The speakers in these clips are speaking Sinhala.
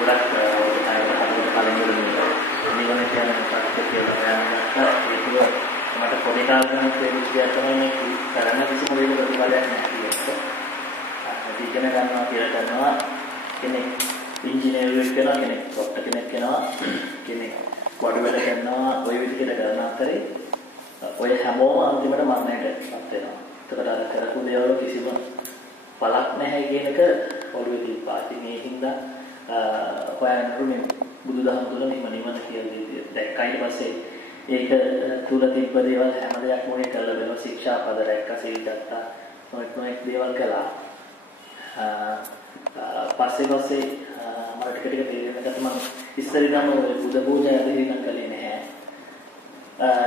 ගොඩක් කලින් නිවන කියන පැත්ත කියලා යනකොට මට පොඩි කාලේ තේරුම් තමයි මේ කරන්න කිසිම දෙයක ප්‍රතිඵලයක් නැහැ කියන්නේ. ඉගෙන ගන්නවා කියලා කරනවා කෙනෙක් ඉංජිනේරුවෙක් වෙනවා කෙනෙක් ડોක්ටර් කෙනෙක් වෙනවා කෙනෙක් වඩු වැඩ කරනවා ඔය විදිහට කරන අතරේ ඔය හැමෝම අන්තිමට මරණයටපත් වෙනවා. එතකොට අර කරපු දේවල් කිසිම පළක් නැහැ කියන එක ඔළුවේ තියපාති මේ හින්දා හොයන්නු මේ බුදුදහම තුළ මෙහෙම නිවන කියලා දැක්කයිට පස්සේ ඒක තුල තිබ්බ දේවල් හැම දෙයක් මොනේ කරලා වෙනවා ශික්ෂාපද රැක්ක සීල් ගත්තා නොඑක් දේවල් කළා. පස්සේ මම ටික තේරෙන්නකට මම ඉස්සරින්ම බුද්ධ පූජා යදින්න කලේ නැහැ.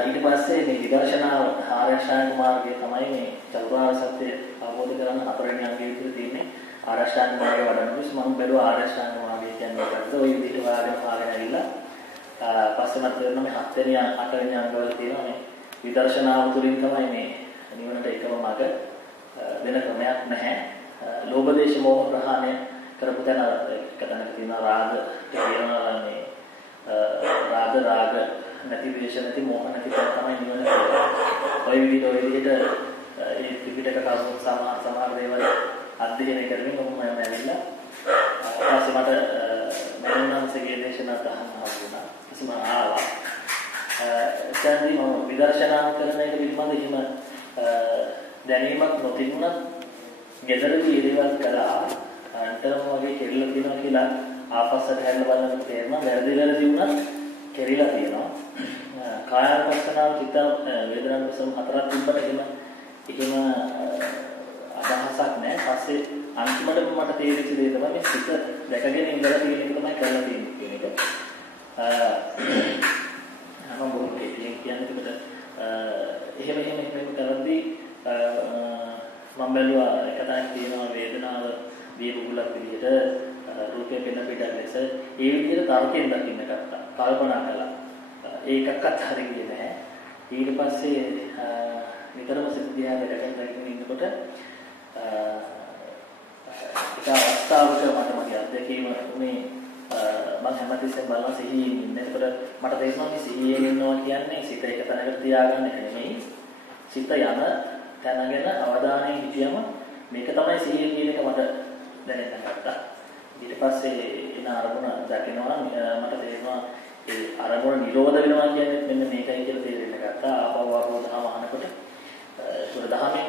ඊට පස්සේ මේ විදර්ශනා ආරෂ්ඨාංග මාර්ගය තමයි මේ චතුරාර්ය සත්‍ය අවබෝධ කරගන්න හතරවෙනි අංගය විදිහට තියෙන්නේ. ආරෂ්ඨාංග මාර්ගය වඩනකොට මම බැලුවා ආරෂ්ඨාංග මාර්ගය කියන්නේ මොකක්ද? ඔය විදිහට ආගෙන ඇවිල්ලා පස්සේ මට තේරුණා මේ හත්වෙනි අටවෙනි අංගවල තියෙනවා මේ විදර්ශනාව තුළින් තමයි මේ නිවනට එකම මඟ වෙන ක්‍රමයක් නැහැ. ලෝභ දේශ මොහ ප්‍රහාණය කරපු තැන එකතැනක තියෙනවා රාග කියනවා මේ රාග නැති දේශ නැති මොහ නැති තැන තමයි නිවන කියන්නේ. ඔය විදිහට ඒ ත්‍රිපිටක කරුණු සමහර දේවල් අධ්‍යයනය කරමින් මම ඇවිල්ලා ඊපස්සේ මට මනෝනාංශයේ දේශනා තහනම් වුණා. කිසිම ආවා. එතනදී මම විදර්ශනා කරන එක පිළිබඳ හිම දැනීමක් නොතිබුණත් ගෙදරදී ඉරිවත් කළා අන්තරම වගේ කෙරිලා තියෙනවා කියලා ආපස්සට හැරලා බලනකොට තේරෙනවා වැරදිලා වුණත් කෙරිලා තියෙනවා. කායानुපස්සනාව චිත්ත වේදනානුපස්සන හතරක් තිබ්බට එහෙම අදහසක් නැහැ. පස්සේ අන්තිමට මට තේරිච්ච දේ තමයි මේ සිත දැකගෙන ඉඳලා තියෙන එක තමයි කරලා තියෙන්නේ කියන එක. මම මොකක්ද කියන්නේ එහෙම කරද්දී මම බැලුවා එක තැනක් තියෙනවා වේදනාව දීපුලක් විදිහට රූපේ පෙන පිටක් ලෙස ඒ විදිහට තර්කයෙන් දකින්න ගත්තා. කල්පනා කළා. ඒකක්වත් හරියන්නේ නැහැ. ඊට පස්සේ නිතරම සිත දිහා දැකගෙන ඉන්නකොට එක අවස්ථාවක මගේ අත්දැකීම මේ මම හැමතිස්සෙම බලන සිහියෙන් ඉන්නේ. ඒකට මට තේරෙනවා මේ සිහියෙන් ඉන්නවා කියන්නේ සිත එක තැනකට තියාගන්න එක නෙමෙයි. සිත යන තැනගෙන අවධානයෙන් හිටියම මේක තමයි සිහිය කියන එක මට දැනෙන්න ගත්තා. ඊට පස්සේ එන අරමුණ දකිනවා මට තේරෙනවා ඒ අරමුණ නිරෝධ වෙනවා කියන්නේ මෙන්න මේකයි කියලා තේරෙන්න ගත්තා. ආපව දහම අහනකොට ඒක දහමෙන්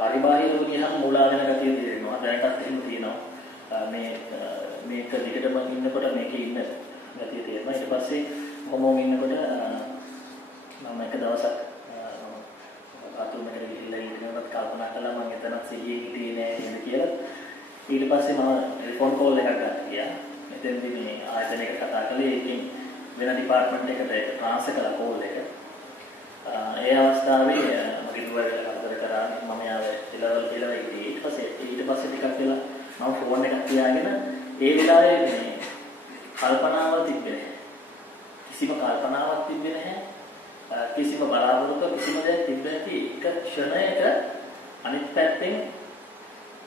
පරිබාහිරව ගියහම මූලාධන ගතිය තේරෙනවා. දැනටත් එහෙම තියෙනවා. මේක දිගටම ඉන්නකොට මේකේ ඉන්න ගතිය තේරෙනවා. ඊට පස්සේ මොමෝන් ඉන්නකොට මම එක දවසක් අතුමකට ගිහිල්ලා ඉන්නකොට කල්පනා කළා මම එතන සිහියේ හිටියේ නෑ නේද කියලා. ඊට පස්සේ මම ටෙලිෆෝන් කෝල් එකක් ගත්තා. මෙතෙන්දී මේ ආයතනයක කතා කළේ ඒකෙන් වෙන ඩිපාර්ට්මන්ට් එකට ඒක ට්‍රාන්ස්ෆර් කළා කෝල් එක. ඒ අවස්ථාවේ මගේ දුවරට කතා කරා මම යාව ඉලවල් කියලා ඉතින් ඊට පස්සේ ටිකක් වෙලා මම ෆෝන් එකක් තියාගෙන ඒ වෙලාවේ මේ කල්පනාවක් තිබ්බේ නැහැ. කිසිම කල්පනාවක් තිබ්බේ නැහැ. කිසිම බලාපොරොත්තු කිසිම දෙයක් තිබ්බේ නැති එක ක්ෂණයක අනිත් පැත්තෙන්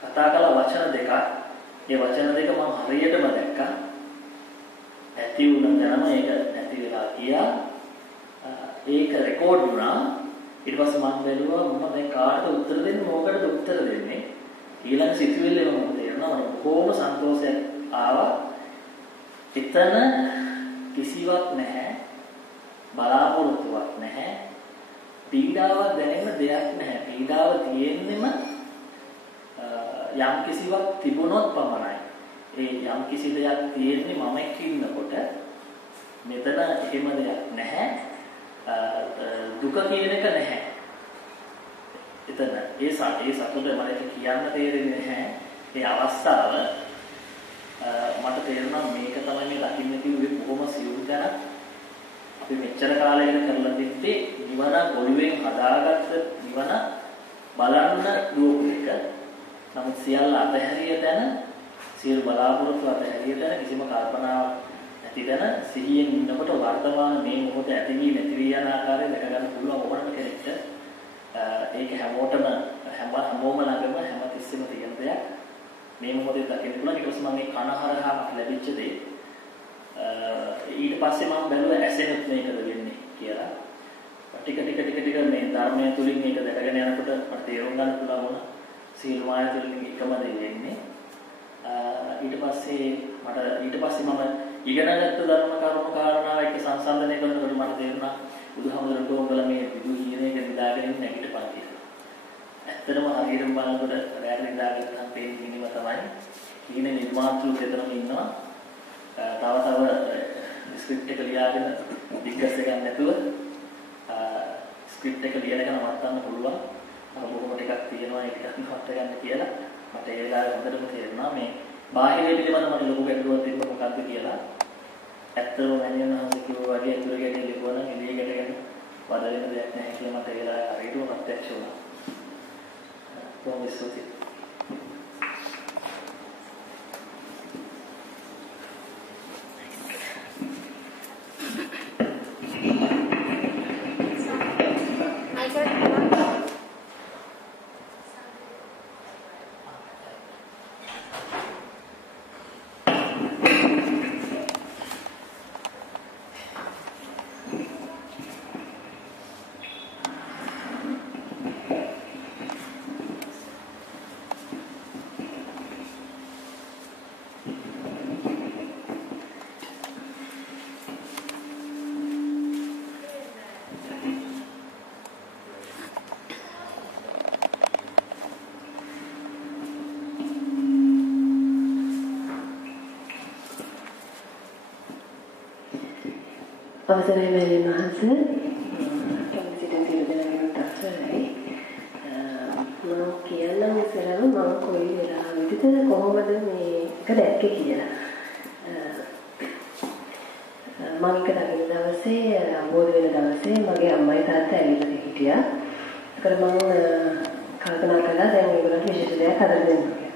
කතා කළ වචන දෙකක් ඒ වචන දෙක මම හරියටම දැක්කා. ඇති වුණ තැනම ඒක නැති වෙලා ගියා. ඒක රෙකෝඩ් වුණා. ඊට පස්සේ මම බැලුවා මම දැන් කාටද උත්තර දෙන්නේ මොකටද උත්තර දෙන්නේ ඊළඟ සිතුවිල්ලේ මම තේරුණා මම බොහොම සන්තෝෂයක් ආවා. එතන කිසිවක් නැහැ. බලාපොරොත්තුවක් නැහැ. පීඩාවක් දැනෙන්න දෙයක් නැහැ. පීඩාව තියෙන්නෙම යම් කිසිවක් තිබුණොත් පමණයි. ඒ යම් කිසි දෙයක් තියෙන්නේ මම එක්ක ඉන්නකොට මෙතන එහෙම දෙයක් නැහැ. දුක කියන එක නැහැ. එතන ඒ සතුට මට කියන්න තේරෙන්නේ නැහැ. ඒ අවස්ථාව මට තේරුණා මේක තමයි මේ දකින්න කිව්වේ බොහොම සියුම් දැනක්. අපි මෙච්චර කාලයකට කරලා තිබ්බේ නිවන ඔළුවෙන් හදාගත්ත නිවන බලන්න දුවපු එක. නමුත් සියල්ල අතහැරිය තැන සියලු බලාපොරොත්තු අතහැරිය තැන කිසිම කල්පනාවක් නැති තැන සිහියෙන් ඉන්නකොට වර්තමාන මේ මොහොත ඇති වී නැති වී යන ආකාරය දැක ගන්න පුළුවන් ඕනම කෙනෙක්ට. ඒක හැමෝටම හැමෝම ළඟම හැමතිස්සෙම තියෙන දෙයක්. මේ මොහොතේ දකින්න පුළුවන්. ඊට පස්සේ මම මේ කනහරහා ලැබිච්ච දේ ඊට පස්සේ මම බැලුවා ඇසෙනුත් මේකද වෙන්නේ කියලා. ටික මේ ධර්මයේ තුලින් මේක දැකගෙන යනකොට මට තේරුම් ගන්න පුළුවන් වුණා සීල මාය තුලින් එකම දේ වෙන්නේ. ඊට පස්සේ මම ඉගෙනගත්තු ධර්ම කරුණු කාරණා එක්ක සංසන්දනය කරනකොට මට තේරුණා බුදුහාමුදුරන්ට උඹලා මේ විදු හීනයක නිදාගෙන ඉන්න නැගිටපන් කියලා. ඇත්තටම හරියටම බලනකොට රැයට නිදාගෙන නම් පේන්නේ නිව තමයි. හීන නිර්මාතෘ දෙතරම ඉන්නවා. තව ස්ක්‍රිප්ට් එක ලියාගෙන ඩිස්කස් එකක් නැතුව ස්ක්‍රිප්ට් එක ලියන එක නවත්තන්න පුළුවන්. අර බොහොම ටිකක් තියෙනවා ඒක නවත්ත ගන්න කියලා. මට ඒ වෙලාවේ හොඳටම තේරුණා මේ බාහිර පිළිබඳ මට ලොකු ගැටලුවක් තිබ්බ මොකක්ද කියලා. ඇත්තම මැනියනහස කිව්වා වගේ අතුරු ගැටේ ලියුවා නම් එළිය ගැටගෙන වද වෙන දෙයක් නැහැ කියලා මට ඒ වෙලාවේ හරියටම ප්‍රත්‍යක්ෂ වුණා. බොහොම ස්තුතියි. අවසරයි මෑණියන් වහන්සේ. සිටින සියලු දෙනාට අවසරයි. මම කියන්නම් ඉස්සරහම මම කොයි වෙලාවෙදිද කොහොමද මේක දැක්කේ කියලා. මම එක දකින දවසේ අවබෝධ වෙන දවසේ මගේ අම්මයි තාත්තා ඇවිල්ලා හිටියා. ඒකට මම කල්පනා කළා දැන් ඒගොල්ලන්ට විශේෂ දෙයක් හදලා දෙන්න කියලා.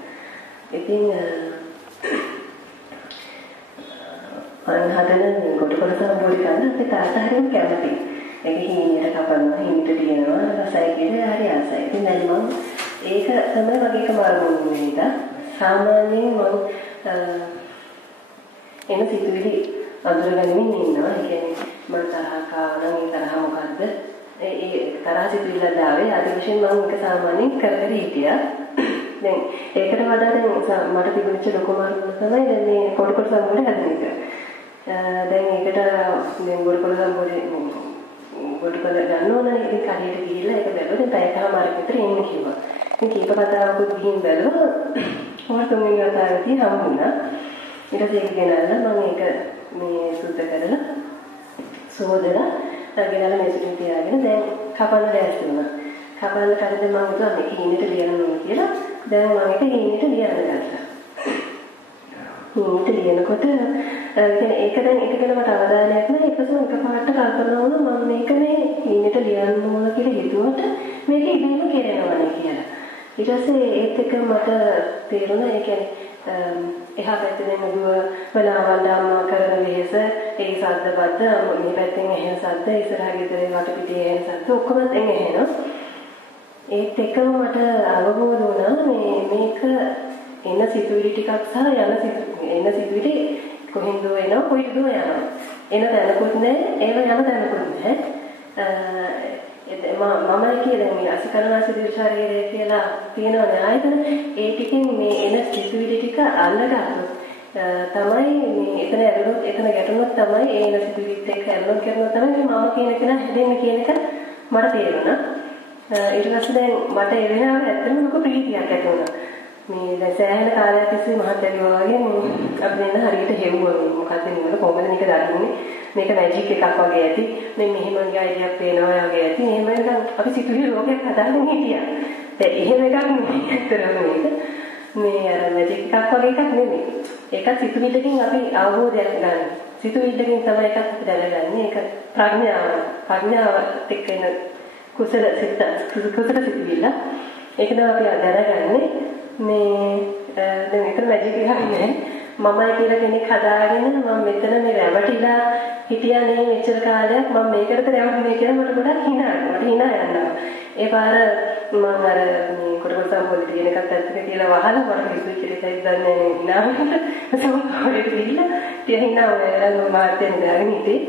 ඉතින් හදන කොටකොල සම්බෝධි කරන අපේ තාත්තා හරියම කැමතියි. ඒක හීනියට කපනවා, හීනියට දිනනවා, රසයි කියලා හරි ආසයි. ඉතින් දැන් මම ඒක තමයි වගේ එක මාර්ගුණ වෙනද. සාමාන්‍යයෙන් මම එන සිතුවිලි අඳුරගනිමින් ඉන්නවා. ඒ කියන්නේ මම තරහක් ආවනම් ඒ තරහ මොකද්ද? ඒ තරහ සිතුවිල්ල දාවේ අදිවශයෙන් මම ඒක සාමාන්‍යයෙන් කර හිටියා. දැන් ඒකට වඩා දැන් මට තිබුණච්ච ලොකු මාර්ගුණ තමයි දැන් මේ කොටකොල සම්බෝධි හදන එක. දැන් ඒකට දැන් ගොඩකොළ සම්බෝධි ගොඩකොළ ගන්න ඕන නේද? කඩේට ගිහිල්ලා ඒක බැලුවා. දැන් පැයකමාරක් විතර එන්න කිව්වා. ඉතින් කීප කතාවකුත් ගිහින් බැලුවා. මොකද තුන්වෙනි වතාවේදී හම්බුණා. ඊට පස්සේ ඒක ගෙනල්ලා මම ඒක මේ සුද්ධ කරලා සෝදලා ගෙනල්ලා මේසෙන් තියාගෙන දැන් කපන්න දැස්ති වුණා. කපන්න කරද්දී මම හිතුවා මේක හීනෙට ලියන්න ඕන කියලා. දැන් මම ඒක හීනෙට ලියන්න ගත්තා. හීනෙට ලියනකොට ඒක දැන් ඒක ගැන මට අවධානයක් නැහැ. ඊපස්සේ එකපාරට කල්පනා වුණා මම මේක මේ හීනෙට ලියන්න ඕන කියලා හිතුවට මේක ඉබේම කෙරෙනවානේ කියලා. ඊට පස්සේ ඒත් එක මට තේරුණා ඒ කියන්නේ එහා පැත්තේ නදුව බලාවල්ලාම කරන වෙහස ඒ සද්ද බද්ද මේ පැත්තෙන් ඇහෙන සද්ද ඉස්සරහ ගෙදරේ වටපිටේ ඇහෙන සද්ද ඔක්කොම දැන් ඇහෙනවා. ඒත් එකම මට අවබෝධ වුණා මේක එන සිතුවිලි ටිකක් සහ එන සිතුවිලි කොහෙන්ද එනවා කොහෙද යනවා. එන දැනකුත් නැහැ ඒව යන දැනකුත් නැහැ. මම කියන්නේ මේ අසිකරණාසි දිශාරීරය කියලා තියෙනවනේ ආයතන. ඒ ටිකෙන් මේ එන සිතුවිලි ටික අල්ලගත්තොත් තමයි මේ එතන ඇරුණොත් එතන ගැටුණොත් තමයි ඒ එන සිතුවිලිත් එක්ක ඇරුණොත් කරනවා තමයි මම කියන කෙනා හැදෙන්නේ කියන එක මට තේරුණා. ඊට පස්සේ දැන් මට ඒ වෙනාව ඇත්තටම ලොකු ප්‍රීතියක් ඇති වුණා. මේ දැන් සෑහෙන කාලයක් තිස්සේ මහත්යෝ වගේ අපි දැන් හරියට හෙව්වා මොකක්ද නෙමෙයි කොහොමද මේක දන්නේ මේක මැජික් එකක් වගේ ඇති මේ මෙහෙම ගයිඩියක් පේනවා වගේ ඇති එහෙම නිකන් අපි සිතුවිලි ලෝකයක් හදාගෙන හිටියා. දැන් එහෙම එකක් නෙමෙයි ඇත්තටම මේ අර මැජික් එකක් වගේ එකක් නෙමෙයි. ඒක සිතුවිල්ලකින් අපි අවබෝධයක් ගන්න. සිතුවිල්ලකින් තමයි එකක් අපි දැනගන්නේ. ඒක ප්‍රඥාවත් එක්ක එන කුසල සිතුවිල්ල. ඒක තමයි අපි දැනගන්නේ. මේ දැන් ඒකට මැජික් එකක් නෑ. මමයි කියලා කෙනෙක් හදාගෙන මම මෙතන මේ රැවටිලා හිටියා නේ මෙච්චර කාලයක් මම මේකට රැවටුනේ කියලා මට ගොඩක් hina යනවා. ඒ පාර මම අර මේ කොටකොට සම්පූර්ණ තියෙන එකක් ඇත්තද කියලා වහලා මට කිසි කෙනෙක් දන්නේ නැහැ hina. සමහරවිට ගිහිල්ලා තිය hina වෙලා මාර්තෙන් දාගෙන හිටියේ.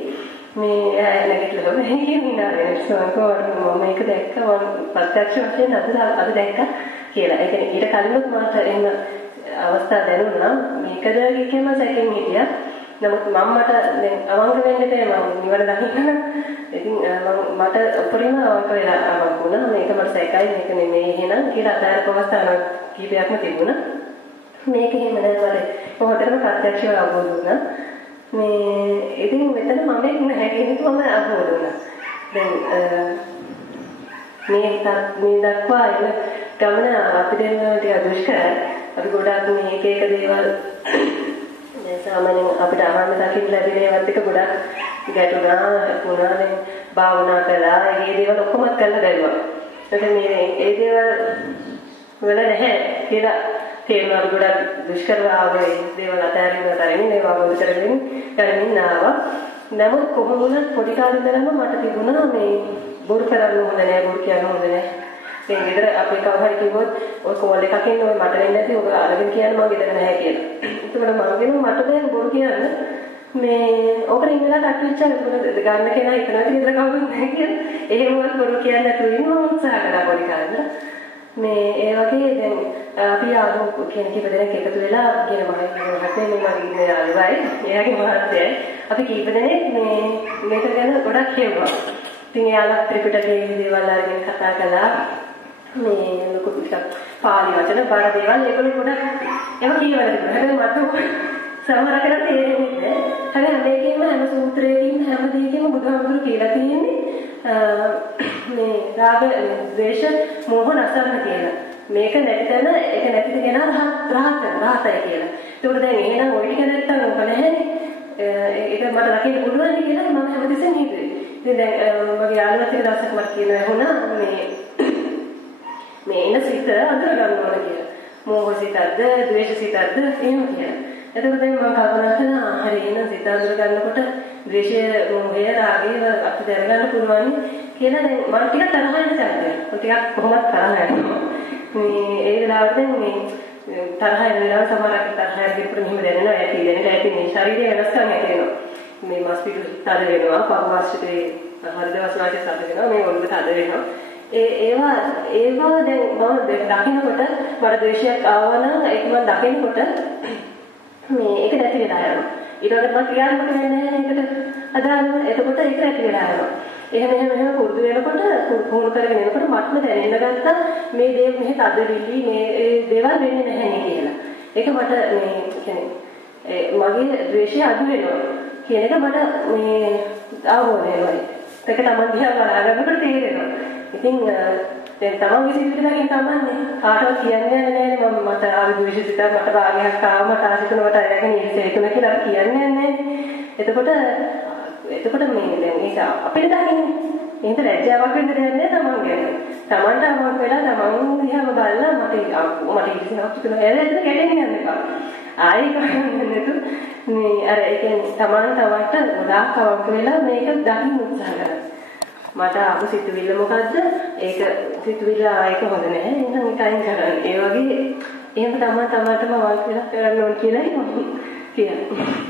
මේ නැගිටලා hina වෙනවා. මම මේක දැක්කා මම ප්‍රත්‍යක්ෂ වශයෙන් අද දැක්කා කියලා. ඒ කියන්නේ ඊට කලින්වත් මට එන්න අවස්ථාව දැනුණා මේකද කිව්වම සැකෙන් හිටියා. නමුත් මට දැන් අවංක වෙන්න බෑ මම නිවන දකින්න. ඉතින් මට උපරිම අවංක වෙලා අවංක වුණා. මේක මට සැකයි මේක නෙමෙයි එහෙනම් කියලා අදාළ අවස්ථාවක් කීපයක්ම තිබුණා. මේක එහෙම නෑ මට කොහොමදම ප්‍රත්‍යක්ෂව අවබෝධ වුණා. මේ ඉතින් මෙතන මම නැහැ කියන එක මම අවබෝධ වුණා. දැන් මේ දක්වා එන ගමන අපිට ටික දුෂ්කරයි. අපි ගොඩක් මේ එක දේවල් සාමාන්‍යයෙන් අපිට අහන්න දකින්න ලැබෙන ඒවාත් එක ගොඩක් ගැටුණා පුණානේ භාවනා කළා ඒ දේවල් ඔක්කොම කරලා බැලුවා. ඒකට මේ ඒ දේවල් වල නැහැ කියලා තේරුණා. ගොඩක් දුෂ්කරව ආවේ දේවල් අතහැරින්න මේවා අවබෝධ කරගෙන ආවා. නමුත් කොහොම වුණත් පොඩි කාලේ ඉඳලම මට තිබුණා මේ බොරු කරන්න හොඳ නැහැ බොරු කියන්න හොඳ නැහැ. දැන් ගෙදර අපි කවුරු හරි කිව්වොත් ඔය කෝල් එකක් ඉන්න ඔය මට වෙන්නේ නැති ඔබ අරගෙන කියන්න මම ගෙදර නැහැ කියලා. ඒකට මම කියනවා මට දැන් බොරු කියන්න මේ ඔකට ඉන්නලා කට්ටිච්චා ගන්න කෙනා හිතනවා ගෙදර කවුරුත් නැහැ කියලා. එහෙමවත් බොරු කියන්නේ නැතුව ඉන්න උත්සාහ කළා පොඩි කාලේ. මේ ඒ වගේ දැන් අපි ආවෝ කියන කීප දෙනෙක් එකතු වෙලා කියන මහත්මයා මගේ යාළුවයි එයාගේ මහත්තයයි අපි කීප දෙනෙක් මේක ගැන ගොඩක් කියුවා. ඉතින් එයාලා ත්‍රිපිටකයේ දේවල් අරගෙන කතා කළා. මේ ලොකු ටිකක් පාලි වචන බාර දේවල් ඒගොල්ලෝ ගොඩක් ඒවා කියවලා තිබුණා. හැබැයි මට සමහරකට තේරෙන්නේ නැහැ. හැබැයි මේකේම හැම සූත්‍රයකින්ම හැම දෙයකින්ම බුදුහාමුදුරු කියලා තියෙන්නේ මේ රාග ද්වේෂ මෝහ නසන්න කියලා. මේක නැතිතන ඒක නැතිද කෙනා රහතයි කියලා. ඒකට දැන් එහෙනම් ওই ටික නැත්තම් ඔක නැහැනේ. ඒක මට දකින්න පුළුවන් කියලා මම හැමතිස්සෙම හිතුවේ. ඉතින් දැන් මගේ යාළුවත් එක දවසක් මට කියනවා වුණා මේ එන සිත අඳුර ගන්න ඕන කියලා. මෝහ සිතක්ද ද්වේෂ සිතක්ද එහෙම කියලා. එතකොට දැන් මම කල්පනා කළා හරි එන සිත අඳුර ගන්නකොට ද්වේෂය මෝහය රාගය අපි දැනගන්න පුළුවන් කියලා දැන් මම ටිකක් තරහ යන චරිතයක්. ටිකක් කොහොමද තරහ යනවා. මේ ඒ වෙලාවට මේ තරහ යන වෙලාව සමහරක් තරහ යනකොට මෙහෙම දැනෙනවා ඇති දැනෙලා ඇති මේ ශරීරයේ වෙනස්කම් ඇති වෙනවා. මේ මස් පිටු තද වෙනවා පපුවාස්ටේ හරිද වස්වාචේ තද වෙනවා මේ ඔළුව තද වෙනවා. ඒවා දැන් මම දකින්නකොට මට ද්වේෂයක් ආවනම් ඒක මම දකින්නකොට මේ ඒක නැති වෙලා යනවා. ඊට පස්සේ මම ක්‍රියාත්මක වෙන්නේ නැහැ ඒකට අදාළව. එතකොට ඒක නැති වෙලා යනවා. එහෙම පුරුදු වෙනකොට පුහුණු කරගෙන යනකොට මටම දැනෙන්න ගත්තා මේ දේ මෙහෙ තදවිලි මේ දේවල් වෙන්නේ නැහැ නේ කියලා. ඒක මට මේ කියන්නේ මගේ ද්වේෂය අඩු වෙනවා කියන එක මට මේ අවබෝධ වෙනවා. ඒක තමයි දිහා බලනකොට තේරෙනවා. ඉතින් දැන් තමන්ගේ සිතුවිලි දකින්න තමන්නේ කාටවත් කියන්නේ නැහැ මම මට ආවි ද්වේෂ සිත මට රාගයක් ආව මට ආශිතන මට අයගෙන ඉරිසෙයිතුන කියලා කියන්නේ නැහැ. එතකොට මේ දැන් ඒක අපිට දකින්නේ. එහෙනම් ලැජ්ජාවක් වෙන්න දෙයක් නැහැ තමන් ගැන. තමන්ට අවබෝධ වෙලා තමන් දිහාම බලලා මට ඉරිසෙයිතුන කියලා එයාලා කැඩෙන්නේ නැහැ. ආයෙ කරන්නේ නැතු මේ අර ඒ කියන්නේ තමන් තවට ගොඩාක් අවංක වෙලා මේක දකින්න උත්සාහ කරනවා. මට ආපු සිතුවිල්ල මොකද්ද? ඒක සිතුවිල්ල ආයක හොඳ නැහැ. එහෙනම් ඒක අයින් කරන්න. ඒ වගේ එහෙම තමටම වාල් කියලා කරන්න ඕන කියලායි මම කියන්නේ.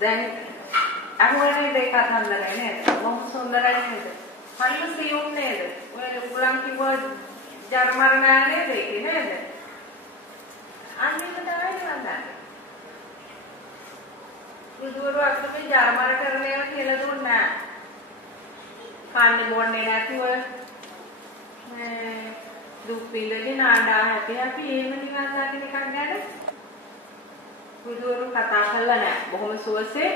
දැන් අහුවනේ දෙකක් හඳුනන්නේ නේද? මොහොත සුන්දරයි නේද? හරිම සියුම් නේද? ඔය උගලන් කිව්වා ජර්මන නෑ නේද ඒකේ නේද? අනිත් තමයි වන්දන. බුදුවරු අක්කමේ ජර්මන කරන ඒවා කියලා දුන්නා. කන්නේ බොන්නේ නැතුව මේ දුක් විඳගෙන ආඩා හැපි එහෙම නිකන් දකින්න එකක් ගැන බුදුවරු කතා කළා නෑ. බොහොම සුවසේ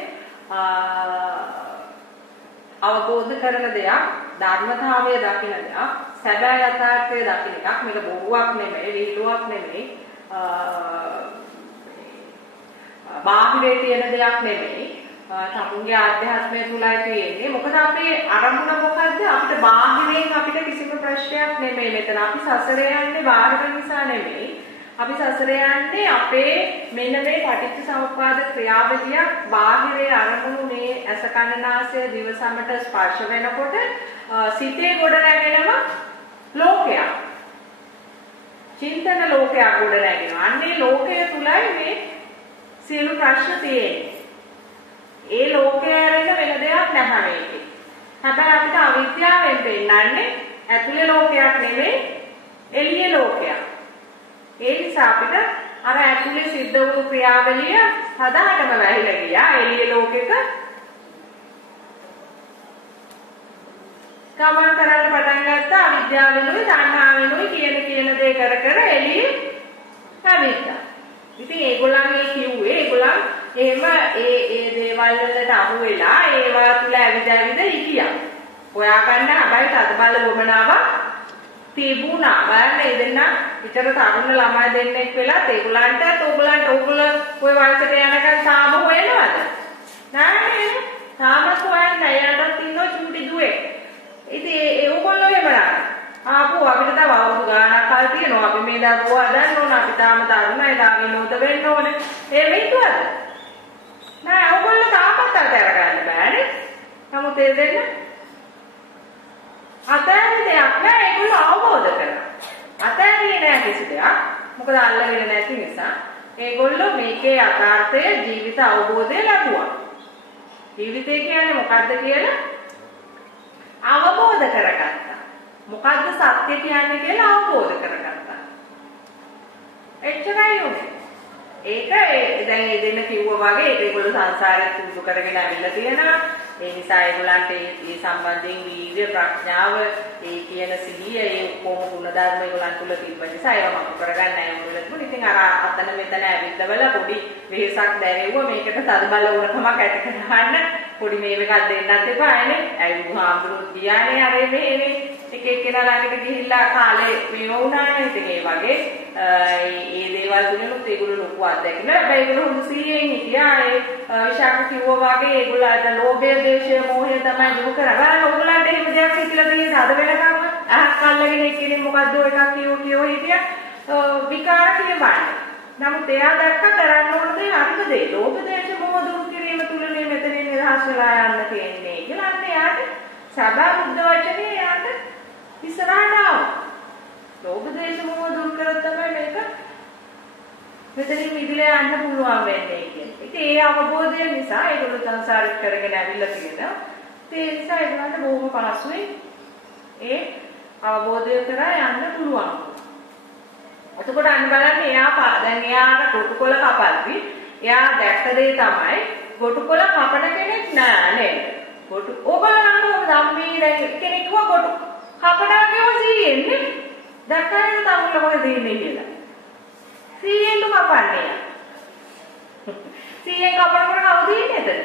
අවබෝධ කරන දෙයක්, ධර්මතාවය දකින දෙයක්, සැබෑ යථාර්ථය දකින එකක්. මේක බොරුවක් නෙමෙයි, විහිළුවක් නෙමෙයි, බාහිරේ තියෙන දෙයක් නෙමෙයි. තමුන්ගේ ආධ්‍යාත්මය තුලයි තියෙන්නේ. මොකද අපේ අරමුණ මොකද්ද? අපිට බාහිරෙන් අපිට කිසිම ප්‍රශ්නයක් නෙමෙයි මෙතන. අපි සසරේ යන්නේ බාහිර නිසා නෙමෙයි. අපි සසරේ යන්නේ අපේ මෙන්න මේ පටිච්චසමුප්පාද ක්‍රියාවලිය බාහිරේ අරමුණු මේ ඇස කන නාසය දිව සමට ස්පර්ශ වෙනකොට සිතේ ගොඩ නැගෙනම ලෝකයක්. චින්තන ලෝකයක් ගොඩ නැගෙනවා. අන්නේ ලෝකය තුලයි මේ සියලු ප්‍රශ්න තියෙන්නේ. ඒ ලෝකය ඇරෙන්න වෙන දෙයක් නැහැ මේකේ. හැබැයි අපිට අවිද්‍යාවෙන් පෙන්නන්නේ ඇතුලේ ලෝකයක් නෙමෙයි එළියේ ලෝකයක්. ඒ නිසා අපිට අර ඇතුලේ සිද්ධ වූ ක්‍රියාවලිය සදාටම වැහිලා ගියා. එළියේ ලෝකෙක ගමන් කරන්න පටන් ගත්තා. අවිද්‍යාවෙනුයි තණ්හාවෙනුයි කියන දේ කර කර එළියේ පැමිණියා. ඉතින් ඒගොල්ලන්ගේ කිව්වේ ඒගොල්ලන් එහෙම ඒ දේවල් වලට අහු වෙලා ඒවා තුල ඇවිද හිටියා. හොයාගන්න හැබැයි තදබල වමනාවක් තිබුණා. බලන්න ඒ දෙන්න විතර තරුණ ළමයි දෙන්නෙක් වෙලා ඒගොල්ලන්ට ඕගොල්ලෝ ඔය වයසට යනකම් තාම හොයනවද? නෑ නේද? තාමත් හොයන්නේ යනකොට ඉන්නෝ චූටි දුවේ. ඉතින් ඒගොල්ලෝ එමරා ආපු අපිට තව අවුරුදු ගාණක් කල් තියෙනවා. අපි මේ දරුවෝ හදන්න ඕන. අපි තාම තරුණයි. දාගෙන උත වෙන්න ඕනේ. එහෙම හිතුවද? නෑ ඕගොල්ලෝ තාමත් අතර ගන්න බෑනේ. නමුත් ඒ දෙන්න අතෑරිය දෙයක් නෑ. ඒගොල්ලෝ අවබෝධ කරගන්න. අතෑරියේ නෑ කිසි දෙයක්. මොකද අල්ලගෙන නැති නිසා. ඒගොල්ලෝ මේකේ යථාර්ථය ජීවිත අවබෝධය ලැබුවා. ජීවිතය කියන්නේ මොකද්ද කියලා අවබෝධ කරගත්තා. මොකද්ද සත්‍ය කියන්නේ කියලා අවබෝධ කරගත්තා. එච්චරයි උනේ. ඒක දැන් ඒ දෙන්න කිව්වා වගේ ඒගොල්ලෝ සංසාරේ පුරුදු කරගෙන ඇවිල්ලා තියෙනවා. ඒ නිසා ඒගොල්ලන්ට මේ සම්බන්ධයෙන් වීර්ය ප්‍රඥාව ඒ කියන සිහිය ඒ කොහොම ගුණ ධර්ම ඒගොල්ලන් තුල තිබ්බ නිසා ඒවා මම කරගන්න නැහැ මොකද ඉතින් අර අතන මෙතන ඇවිල්ලා පොඩි වෙහසක් දැනෙව්වා මේකට තදබල වුණකමක් ඇති කරගන්න පොඩි මේක දෙන්නත් එපානේ. ඇයි බුහාමුදුරුවෝ කියන්නේ අර මේනේ එක එක්කෙනා ළඟට ගිහිල්ලා කාලේ මේව වුණානේ. ඉතින් ඒ වගේ ඒ දේවල් තුනලුත් ඒගොල්ලෝ ලොකු අත්දැකීම්. හැබැයි ඒගොල්ලෝ හොඳ සීයෙන් හිටියා. ඒ විශාක කිව්වා වගේ ඒගොල්ලෝ අද ලෝභය, දේශය, මෝහය තමයි දුරු කරගන්න. ඕගොල්ලන්ට එහෙම දෙයක් හිතලා තියෙන අද වෙනකම් අහක් අල්ලගෙන එක්කෙනෙක් මොකද්ද එකක් කියෝ හිටියා. විකාර කියවන්නේ. නමුත් එයා දැක්ක කරන්න ඕන දේ අනිත් දේ. ලෝභ, දේශ, මෝහ දුරු කිරීම තුලනේ මෙතනින් නිදහස් වෙලා යන්න තියෙන්නේ. කියලා අන්න එයාට සබා බුද්ධ වචනේ එයාට ඉස්සරහට ආවා. ලෝභ, දේශ, මෝහ දුරු කරත් තමයි මේක මෙතනින් මිදලා යන්න පුළුවන් වෙන්නේ කියන්නේ. ඉතින් ඒ අවබෝධය නිසා ඒගොල්ලෝ සංසාරික කරගෙන ඇවිල්ලා තියෙනවා. ඒ නිසා ඒගොල්ලන්ට බොහොම පහසුවෙන් ඒ අවබෝධය කරා යන්න පුළුවන්. එතකොට අන්න බලන්න එයා දැන් එයාට ගොටුකොළ කපද්දි එයා දැක්ක දේ තමයි ගොටුකොළ කපන කෙනෙක් නෑ නේද? ඔබලන්ට ධම්මී දැන් කෙනෙක් කිව්වා ගොටු කපනවා කියව සීයෙන්නේ දැක්කම තමයි මොකද දෙන්නේ කියලා. සීයෙන් කපන්නේ. සීයෙන් කපනකොට කවුද ඉන්නේ එතන?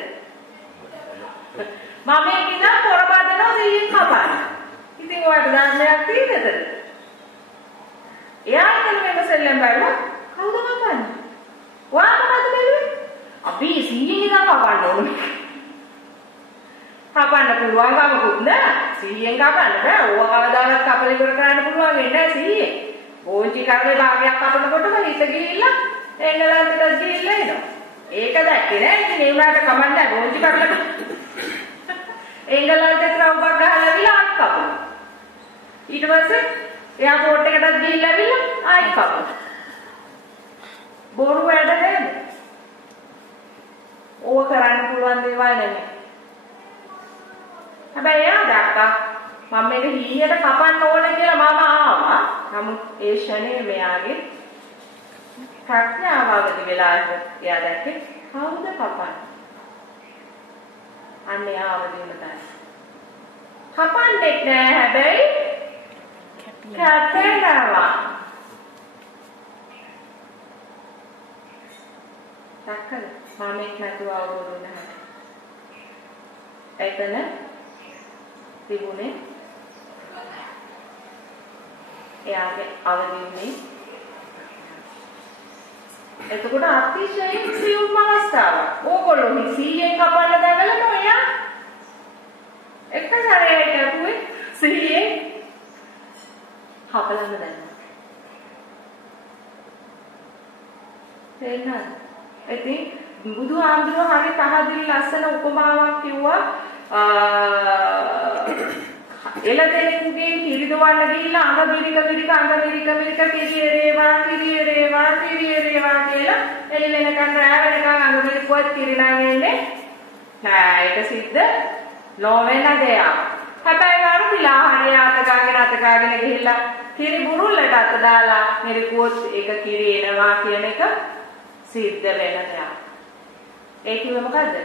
මම කියනවා පොරබදනවා සීයෙන් කපන්න. ඉතින් ඔයාලට ධර්මයක් තියෙනද? එයා ඉතින් මේක සෙල්ලම් බලලා කවුද කපන්නේ? ඔයා මොකද බැලුවේ? අපි සීයෙන් ඉඳන් කපන්න ඕනේ. කපන්න පුළුවන් ගමකුත් නෑ. සීයෙන් කපන්න බෑ. ඕවා කවදාවත් කපල ඉවර කරන්න පුළුවන් වෙන්නේ නෑ සීයෙන්. ඕංචි කරේ භාගයක් කපනකොටම හිත ගිහිල්ලා එංගලන්තයට ගිහිල්ලා එනවා. ඒක දැක්කේ නෑ. ඉතින් ඒ උනාට කමන්නේ ඕංචි කරලා එංගලන්තයට රවුමක් ගහලා විලා ආයි කපනවා. ඊට පස්සේ එයාපෝට් එකටත් ගිහිල්ලා ඇවිල්ලා ආයි කපනවා. බොරු වැඩ නේද? ඕව කරන්න මේක හීයට කපන්න ඕනේ කියලා මම ආවා. නමුත් ඒ ෂණේ මෙයාගේ ප්‍රඥාව අවදි වෙලා එයා දැක්කේ කවුද කපන්නේ? අන්නේ ආවදීම තමයි. කපන්නේ නෑ හැබැයි කැපෙනවා. දැක්කද? මම එක් නැතුව අවබෝධ නැහැ. එතන තිබුණේ එයාගේ අවදීනේ. එතකොට අතිශයින් සියුම් අවස්ථාවක්. ඕගොල්ලෝ 100ෙන් කපන්න දඟලන ඔයා එක සැරේ කැපුවේ 100ෙන් කපලන්න දැන්නා. තේරෙනවද? ඉතින් බුදුහාමුදුරුවෝ හරි තහදිලි ලස්සන උපමාවක් කිව්වා. එළදෙනෙකුගේ කිරි දොවන්න ගිහිල්ලා අඟ බිරික කිරියරේවා කියලා එළි වෙනකන් රැ වෙනකන් අඟ බිරිකුවත් කිරි ළඟෙන්නේ නෑ. ඒක සිද්ධ නොවෙන දෙයක්. හැබැයි වරු පිලා හරිය අතකාගෙන ගිහිල්ලා කිරි බුරුල්ලට අත දාලා මිරිකුවොත් ඒක කිරි එනවා කියන එක සිද්ධ වෙන දෙයක්. ඒ කිව්වේ මොකද්ද?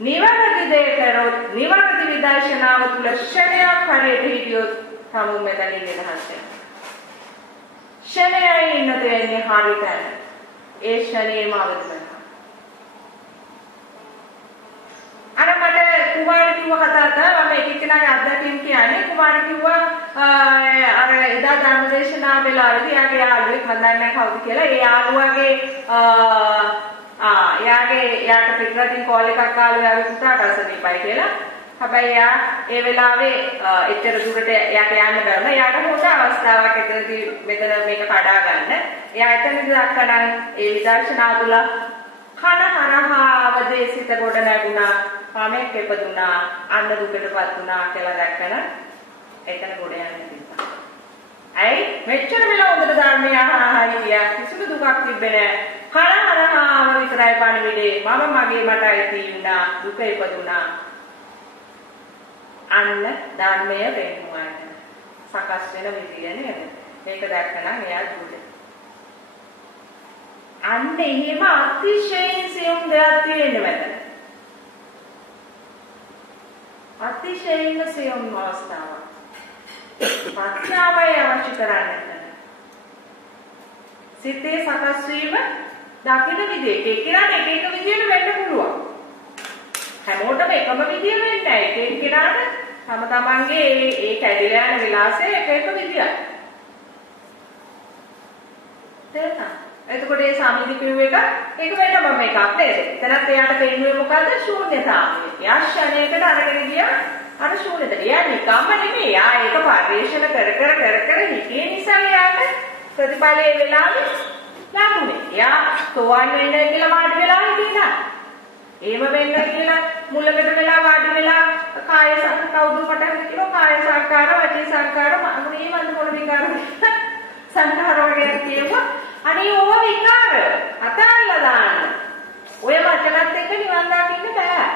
නිවැරදි දේ කරොත් නිවැරදි විදර්ශනාව තුළ ශරණයක් හරියට හිටියොත් තමුන් මෙතනින් නිදහස් වෙනවා. ශරණයේ ඉන්න දෙන්නේ හරියට. ඒ ශරණයම අවදි වෙනවා. අර මට කුමාර කිව්ව කතාවක මම එක්කෙනාගේ අත්දැකීම් කියන්නේ කුමාර කිව්වා අර එදා ධර්මදේශනා වෙලාවේදී යාගේ යාළුවෙක් මම දන්නේ නැහැ කවුද කියලා. ඒ යාළුවාගේ යාට පිටරටින් කෝල් එකක් ආවලු යාගේ පුතාට අසනීපයි කියලා. හැබැයි යා ඒ වෙලාවේ එච්චර දුරට යාට යන්න බැරුණා. යාට හොඳ අවස්ථාවක් එතනදී මෙතන මේක කඩා ගන්න. එයා එතනදී දක්වන ඒ විදර්ශනා තුල කන හරහාවදී සිත ගොඩ නැගුණා. කාමයක් එපදුණා. අන්න දුකටපත් වුණා කියලා දැක්කන එතන ගොඩ යන්න තිබ්බා. ඇයි මෙච්චර වෙලා හොඳට ධර්මය අහහරි කියා කිසිදු දුකක් තිබ්බේ නැහැ. කලහරහාම විතරයි පණිවිඩේ. මම මගේ මට අයිති වුණා. දුක ඉපදුණා. අන්න ධර්මය වෙන්නවා. සකස් වෙන විදිය නේද? මේක දැක්කනම් එයා දුක. අන්න එහෙම අතිශයින් සියුම් දෙයක් තියෙන්නේ මෙතන. අතිශයින් සියුම් අවස්ථාවක්. ප්‍රඥාවයි අවශ්‍ය කරන්නේ. සිතේ සකස් වීම දකින්න විදිහට එක්කෙනාට එක විදිහට වෙන්න පුළුවන්. හැමෝටම එකම විදිහ වෙන්නේ නැහැ. එක්කෙනාට තම තමන්ගේ ඒ කැඩිලා යන විලාසය එක විදිහයි. තේරුණා? එතකොට ඒ සාමිදි පිරුව එක ඒක වෙනම එකක් නේද? එතනත් එයාට පෙන්නුවේ මොකද්ද? ශූන්‍යතාවය. එයා ක්ෂණයකට අරගෙන ගියා අර ශූන්‍යතට. එයා නිකම්ම නෙමෙයි. එයා ඒක පරිශ්‍රණ කර හිටිය නිසා එයාට ප්‍රතිඵලයේ වෙලාවේ ලැබුණේ. එයා තෝවන් වෙන්නේ කියලා වාඩි වෙලා හිටියා. එහෙම වෙන්නේ කියලා මුලකට වෙලා වාඩි වෙලා කාය කවුද පටන් ගන්නවා කාය සංකාර වචී සංකාර මේ වන්ද මොන විකාර සංකාර වගේ කියනවා. අනේ ඕව විකාර අතල්ලා දාන්න. ඔය වචනත් එක්ක නිවන් දකින්න බෑ.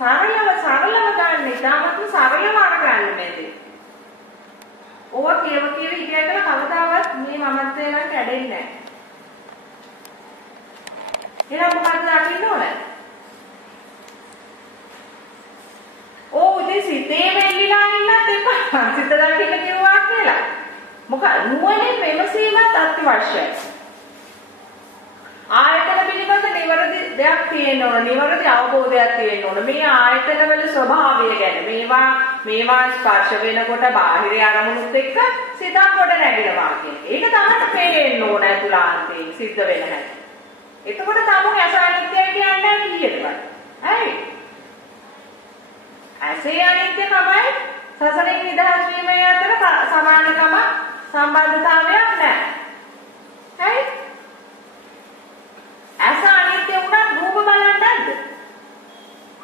සරලව ගන්න ඉතාමත් සරලව අරගන්න මේකේ. ඕව කියව ඉතියා කියලා කවදාවත් මේ මමත්වය නම් කැඩෙන්නේ නැහැ. එහෙනම් මොකක්ද දකින්න ඕනේ? ඉතින් සිතේ වෙල්ලිලා ඉන්නත් එපා. සිත දකින්න කිව්වා කියලා. මොකද නුවණින් විමසීමත් අත්‍යවශ්‍යයි. ආයතන පිළිබඳ නිවැරදි දෙයක් තියෙන්න ඕන. නිවැරදි අවබෝධයක් තියෙන්න ඕන. මේ ආයතනවල ස්වභාවය ගැන මේවා ස්පර්ශ වෙනකොට බාහිර අරමුණුත් එක්ක සිතක් කොට නැගිනවා කියන්නේ. ඒක තමයි පේන්න ඕන අතුලාන්තේ සිද්ධ වෙන හැටි. එතකොට තමයි අසානිත්‍යය කියන්නේ කීයටවත්. හරි. ඇසේ අනිත්‍ය තමයි සසරේ නිදහස් වීම අතර සමානකම සම්බන්ධතාවයක් නැහැ. හරි. ඇස අනිත්‍ය වුණත් රූප බලන්නේ නැද්ද?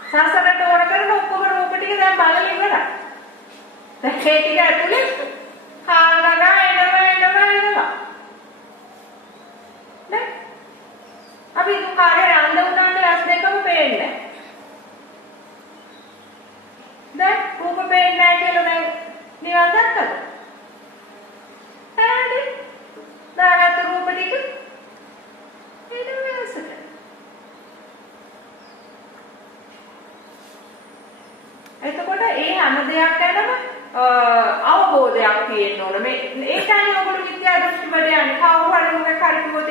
සසරට ඕන කරන ඔක්කොම රූප ටික දැන් බලලා ඉවරයි. දැන් ඒ ටික ඇතුලේ කාලනගා එනවා. නේ? අපි දුකාරේ අඳ උනානේ ඇස් දෙකම පේන්නේ නැහැ. තියෙන්න ඕන. මේ ඒකයි ඔයගොල්ලෝ විද්‍යා දෘෂ්ටි වල යන්නේ. කවුරු හරි මොකක් හරි කිව්වොත්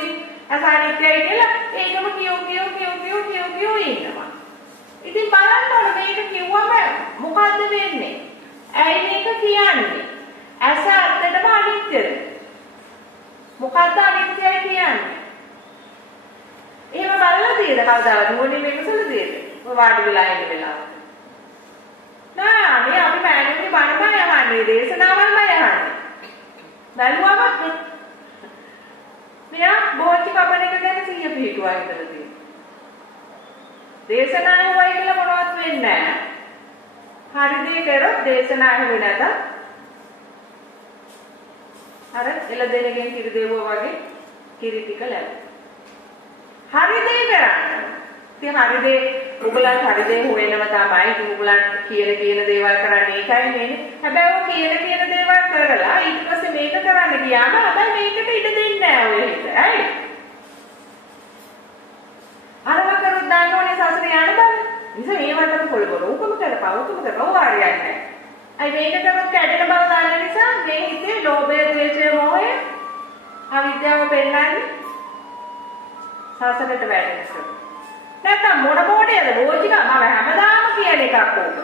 අසානිත්‍යයි කියලා ඒකම කියෝ ඉන්නවා. ඉතින් බලන්න ඕන මේක කිව්වම මොකද්ද වෙන්නේ? ඇයි මේක කියන්නේ? ඇස අත්තටම අනිත්‍යද? මොකද්ද අනිත්‍යයි කියන්නේ? එහෙම බලලා තියෙද කවදාවත් මොන්නේ මේක සලදේද? ඔය වාඩි වෙලා ඉන්න වෙලාවට. නෑ මේ අපි මෑණියන්ගේ බණම යහන්නේ දේශනාවල්ම යහන්නේ. බැලුවම මෙයා බෝච්චි කපන එක ගැන 100 පිටුවා ඉඳලා තියෙනවා. දේශනාව වයි කියලා මොනවත් වෙන්නේ නෑ. හරි දේ කරොත් දේශනාව වෙන්නේ නැත. අර එළදෙනගෙන් කිරි දෙවුවා වගේ කිරි ටික ලැබෙනවා. හරි දේ කරන්න. ඉතින් හරි දේ උගලන් හරි දේ හොයනම තමයි උගලන් කියන දේවල් කරන්නේ ඒකයි නේ. හැබැයි ඔය කියන දේවල් කරලා ඊට පස්සේ මේක කරන්න ගියාම හැබැයි මේකට ඉඩ දෙන්නේ නැහැ ඔය හිත. ඇයි? අරව කරුත් දාන්න ඕනේ සසර යන්න බෑ. ඉතින් මේවට පොළබොල උකම කරපුවා වාරියන්නේ. අයි මේක කරොත් කැඩෙන බව දන්න නිසා මේ හිතේ ලෝභය, ද්වේෂය, මොහය අවිද්‍යාව පෙන්නන්නේ සසරට වැටෙනවා. නැත්නම් මොඩේද බෝධික මම හැමදාම කියන එකක් ඕක.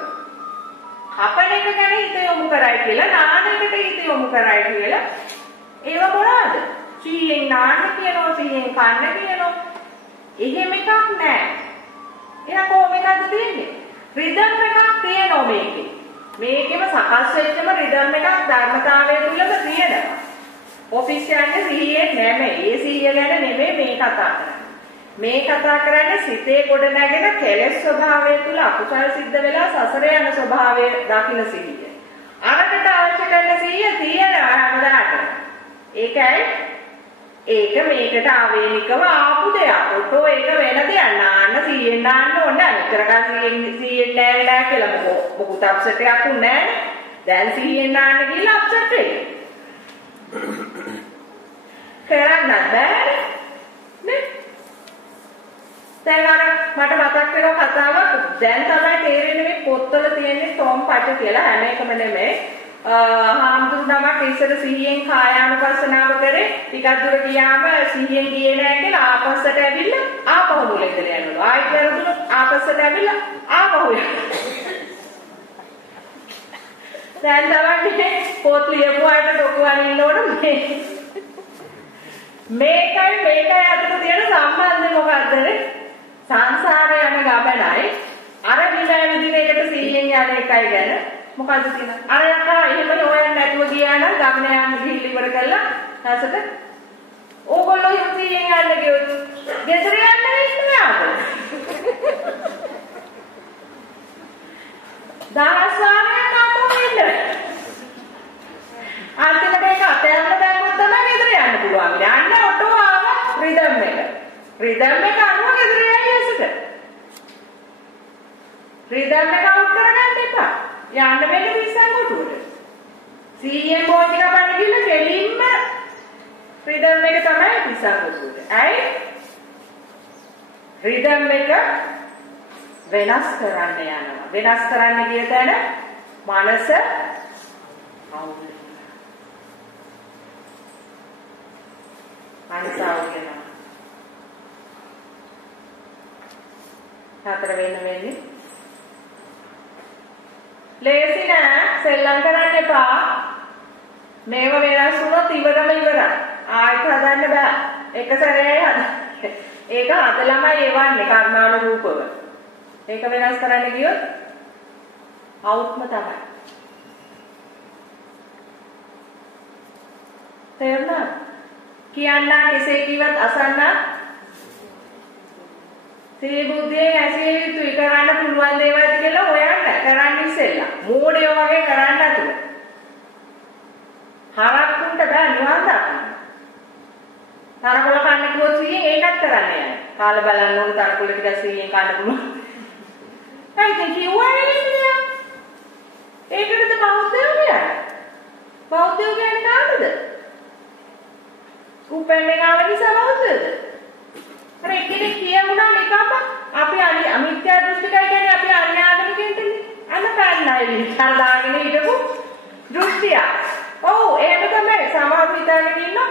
කපන එක ගැන හිත යොමු කරයි කියලා නාන එකට හිත යොමු කරයි කියලා ඒව මොනවාද? සීයෙන් නාන කියනවා, සීයෙන් කන්න කියනවා. එහෙම එකක් නැහැ. එහෙනම් කොහොම එකක්ද තියෙන්නේ? රිද්ම් එකක් තියෙනවා මේකේ. මේකෙම සකස් වෙච්චම රිද්ම් එකක් ධර්මතාවය තුලම තියෙනවා. ඔෆිස් යන්නේ සීයෙන් නෙමෙයි. ඒ සීය ගැන නෙමෙයි මේ කතා කරන්නේ. මේ කතා කරන්නේ සිතේ කොට නැගෙන කෙලෙස් ස්වභාවය තුල අකුසල සිද්ධ වෙලා සසර යන ස්වභාවය දකින්න සිහිය. අරකට අවශ්‍ය කරන සිහිය තියෙනවා හැමදාම. ඒකයි ඒක මේකට ආවේනිකව ආපු දෙයක්. ඔතෝ ඒක වෙන දෙයක්. නාන්න සිහියෙන් නාන්න ඕනේ. අනිතරකන් සිහියෙන් නෑ කියලා මොකුත් අප්සෙට් එකක් උන්නේ නෑනේ. දැන් සිහියෙන් නාන්න කියලා අප්සෙට් වෙයි. කරන්න බෑ නේ. දැන් අර මට මතක් වෙන කතාවක් දැන් තමයි තේරෙන්නේ මේ පොත්වල තියෙන්නේ ටොම් පච කියලා හැම එකම නෙමෙයි. හාමුදුරුවෝ නමක් ඉස්සර සිහියෙන් කායානුපස්සනාව කරේ ටිකක් දුර ගියාම සිහියෙන් ගියේ නැහැ කියලා ආපස්සට ඇවිල්ලා ආපහු මුලට යනවලු. ආයෙත් වැරදුනොත් ආපස්සට ඇවිල්ලා ආපහු යනවා. දැන් තමයි පොත් ලියපුවාට ඩොකු අනින්න ඕන මේකයි අතට තියෙන සම්බන්ධය මොකද්ද? සංසාරේ යන ගමනයි අර විඳින එකට සීයෙන් යන එකයි ගැන මොකද්ද තියෙන්නේ? අර යකා එහෙම හොයන්න නැතුව ගියා නම් ගමන යන්න ගිහින් ඉවර කළා නැසට ඕගොල්ලෝ සීයෙන් යන්න ගියොත් ගෙදර යන්න ඉන්නේ ආවද? දහස්වාරයක් අපෝ ඉන්න. අන්තිමට ඒක අතෑරලා දැම්මොත් තමයි ගෙදර යන්න පුළුවන්. යන්න ඔටෝ ආව රිද්ම් එක. රිද්ම් එක අනුව ගෙදර යයි ඇසට. රිද්ම් එක අවුට් කරගන්න එපා. යන්න වෙන්නේ විශ්සන් කොටුවට. සීයෙන් බෝධික බණ කියලා දෙලින්ම රිද්ම් එක තමයි විශ්සන් කොටුවට. ඇයි? රිද්ම් එක වෙනස් කරන්න යනවා. වෙනස් කරන්න ගිය තැන මනස අවුල් වෙනවා. මනස අවුල් වෙනවා. හතර වෙන්නේ ලේසි නෑ සෙල්ලම් කරන්න එපා. මේව වෙනස් වුණොත් ඉවරයි. ආයෙත් හදන්න බෑ. එක සැරේ හදන්න. ඒක හදලමයි එවන්නේ කර්මානුරූපව. ඒක වෙනස් කරන්න ගියොත් අවුත්ම තමයි. තේරුණා? කියන්න කෙසේ කිව්වත් අසන්න සිහි බුද්ධියෙන් ඇසිය යුතුයි. කරන්න පුළුවන් දේවල් කියලා හොයන්න. කරන්න ඉස්සෙල්ලා. මෝඩයෝ වගේ කරන්න නැතුව. හරක්කුන්ට බෑ නිවන් දකින්න. තරකොල කන්න කිව්වොත් සිහියෙන් ඒකත් කරන්න යන්නේ. කාලා බලන්න ඕන තරකොල ටික සිහියෙන් කන්න පුළුවන්. ඒකේ කිව්වනේ ඒකටද බෞද්ධයෝ කියන්නේ. බෞද්ධයෝ කියන්නේ කාටද? උපෙන්නේ ආව නිසා බෞද්ධයද? අර එකෙක් කියමුණා නිකම්ම අපි අමිත්‍යා දෘෂ්ටිකයි කියන්නේ අපි අන්‍යාගමිකෙන්ටනේ. අන්න කාරණායි විචාර දාගෙන හිටපු දෘෂ්ටිය. ඔව් එහෙම තමයි සමහර හිතාගෙන ඉන්නවා.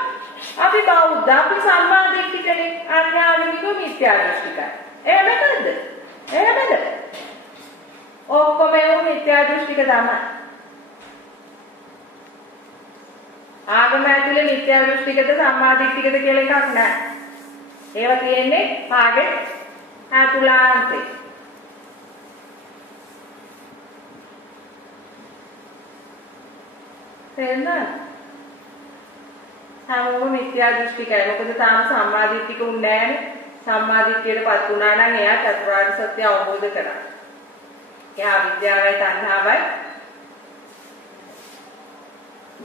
අපි බෞද්ධ අපි සම්මා දිට්ඨිකනේ අඥානික මිත්‍යා දෘෂ්ටිකයි. එහෙමද? එහෙමද? ඔක්කොම ඒ මිත්‍යා දෘෂ්ටික තමයි. ආගම ඇතුලේ මිත්‍යා දෘෂ්ටිකද සම්මා දිට්ඨිකද කියලා එකක් නැහැ. ඒවා තියෙන්නේ ආගේ අතුලාන්තේ. තේරෙනවද? හැමෝම මිත්‍යා දෘෂ්ටිකයි. මොකද තාම සම්මා දිට්ඨික උන්නේ නැහැනේ. සම්මා දිට්ඨියටපත් වුණා නම් එයා චතුරාර්ය සත්‍ය අවබෝධ කරා. එයා විද්‍යාවයි තණ්හාවයි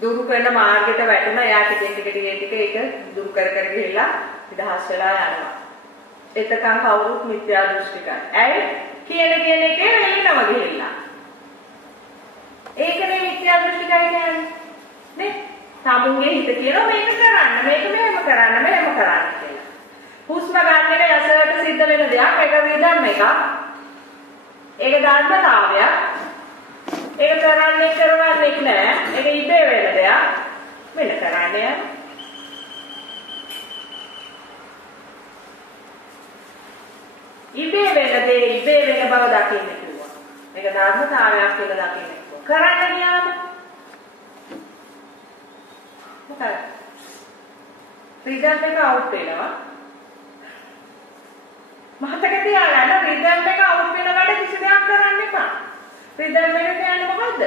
දුරු කරන මාර්ගයට වැටුණා. එයා ටික ඒක දුරු කර ගිහිල්ලා නිදහස් වෙලා යනවා. එතකන් කවුරුත් මිත්‍යා දෘෂ්ටිකයි. ඇයි? කියන එකේ වෙලිනව ගිහිල්ලා. ඒකනේ මිත්‍යා දෘෂ්ටිකයි කියන්නේ. නේ? සමුන්ගේ හිත කියනවා මේක කරන්න, මේක මෙහෙම කරන්න කියලා. හුස්ම ගන්න එක යසකට සිද්ධ වෙන දෙයක්. ඒක විදම් එකක්. ඒක ධර්මතාවයක්. ඒක කරන්නේ නෑ. ඒක ඉබේ වෙන දෙයක්. වෙන කරන්නේ ඉබේ වෙන බව දකින්න කිව්වා. මේක ධර්මතාවයක් කියලා දකින්න කිව්වා. කරන්න ගියාම මොකද? රිදම් එක අවුට් වෙනවා. මතක තියාගන්න රිදම් එක අවුට් වෙන වැඩ කිසි දෙයක් කරන්න එපා. රිදම් එක කියන්නේ මොකද්ද?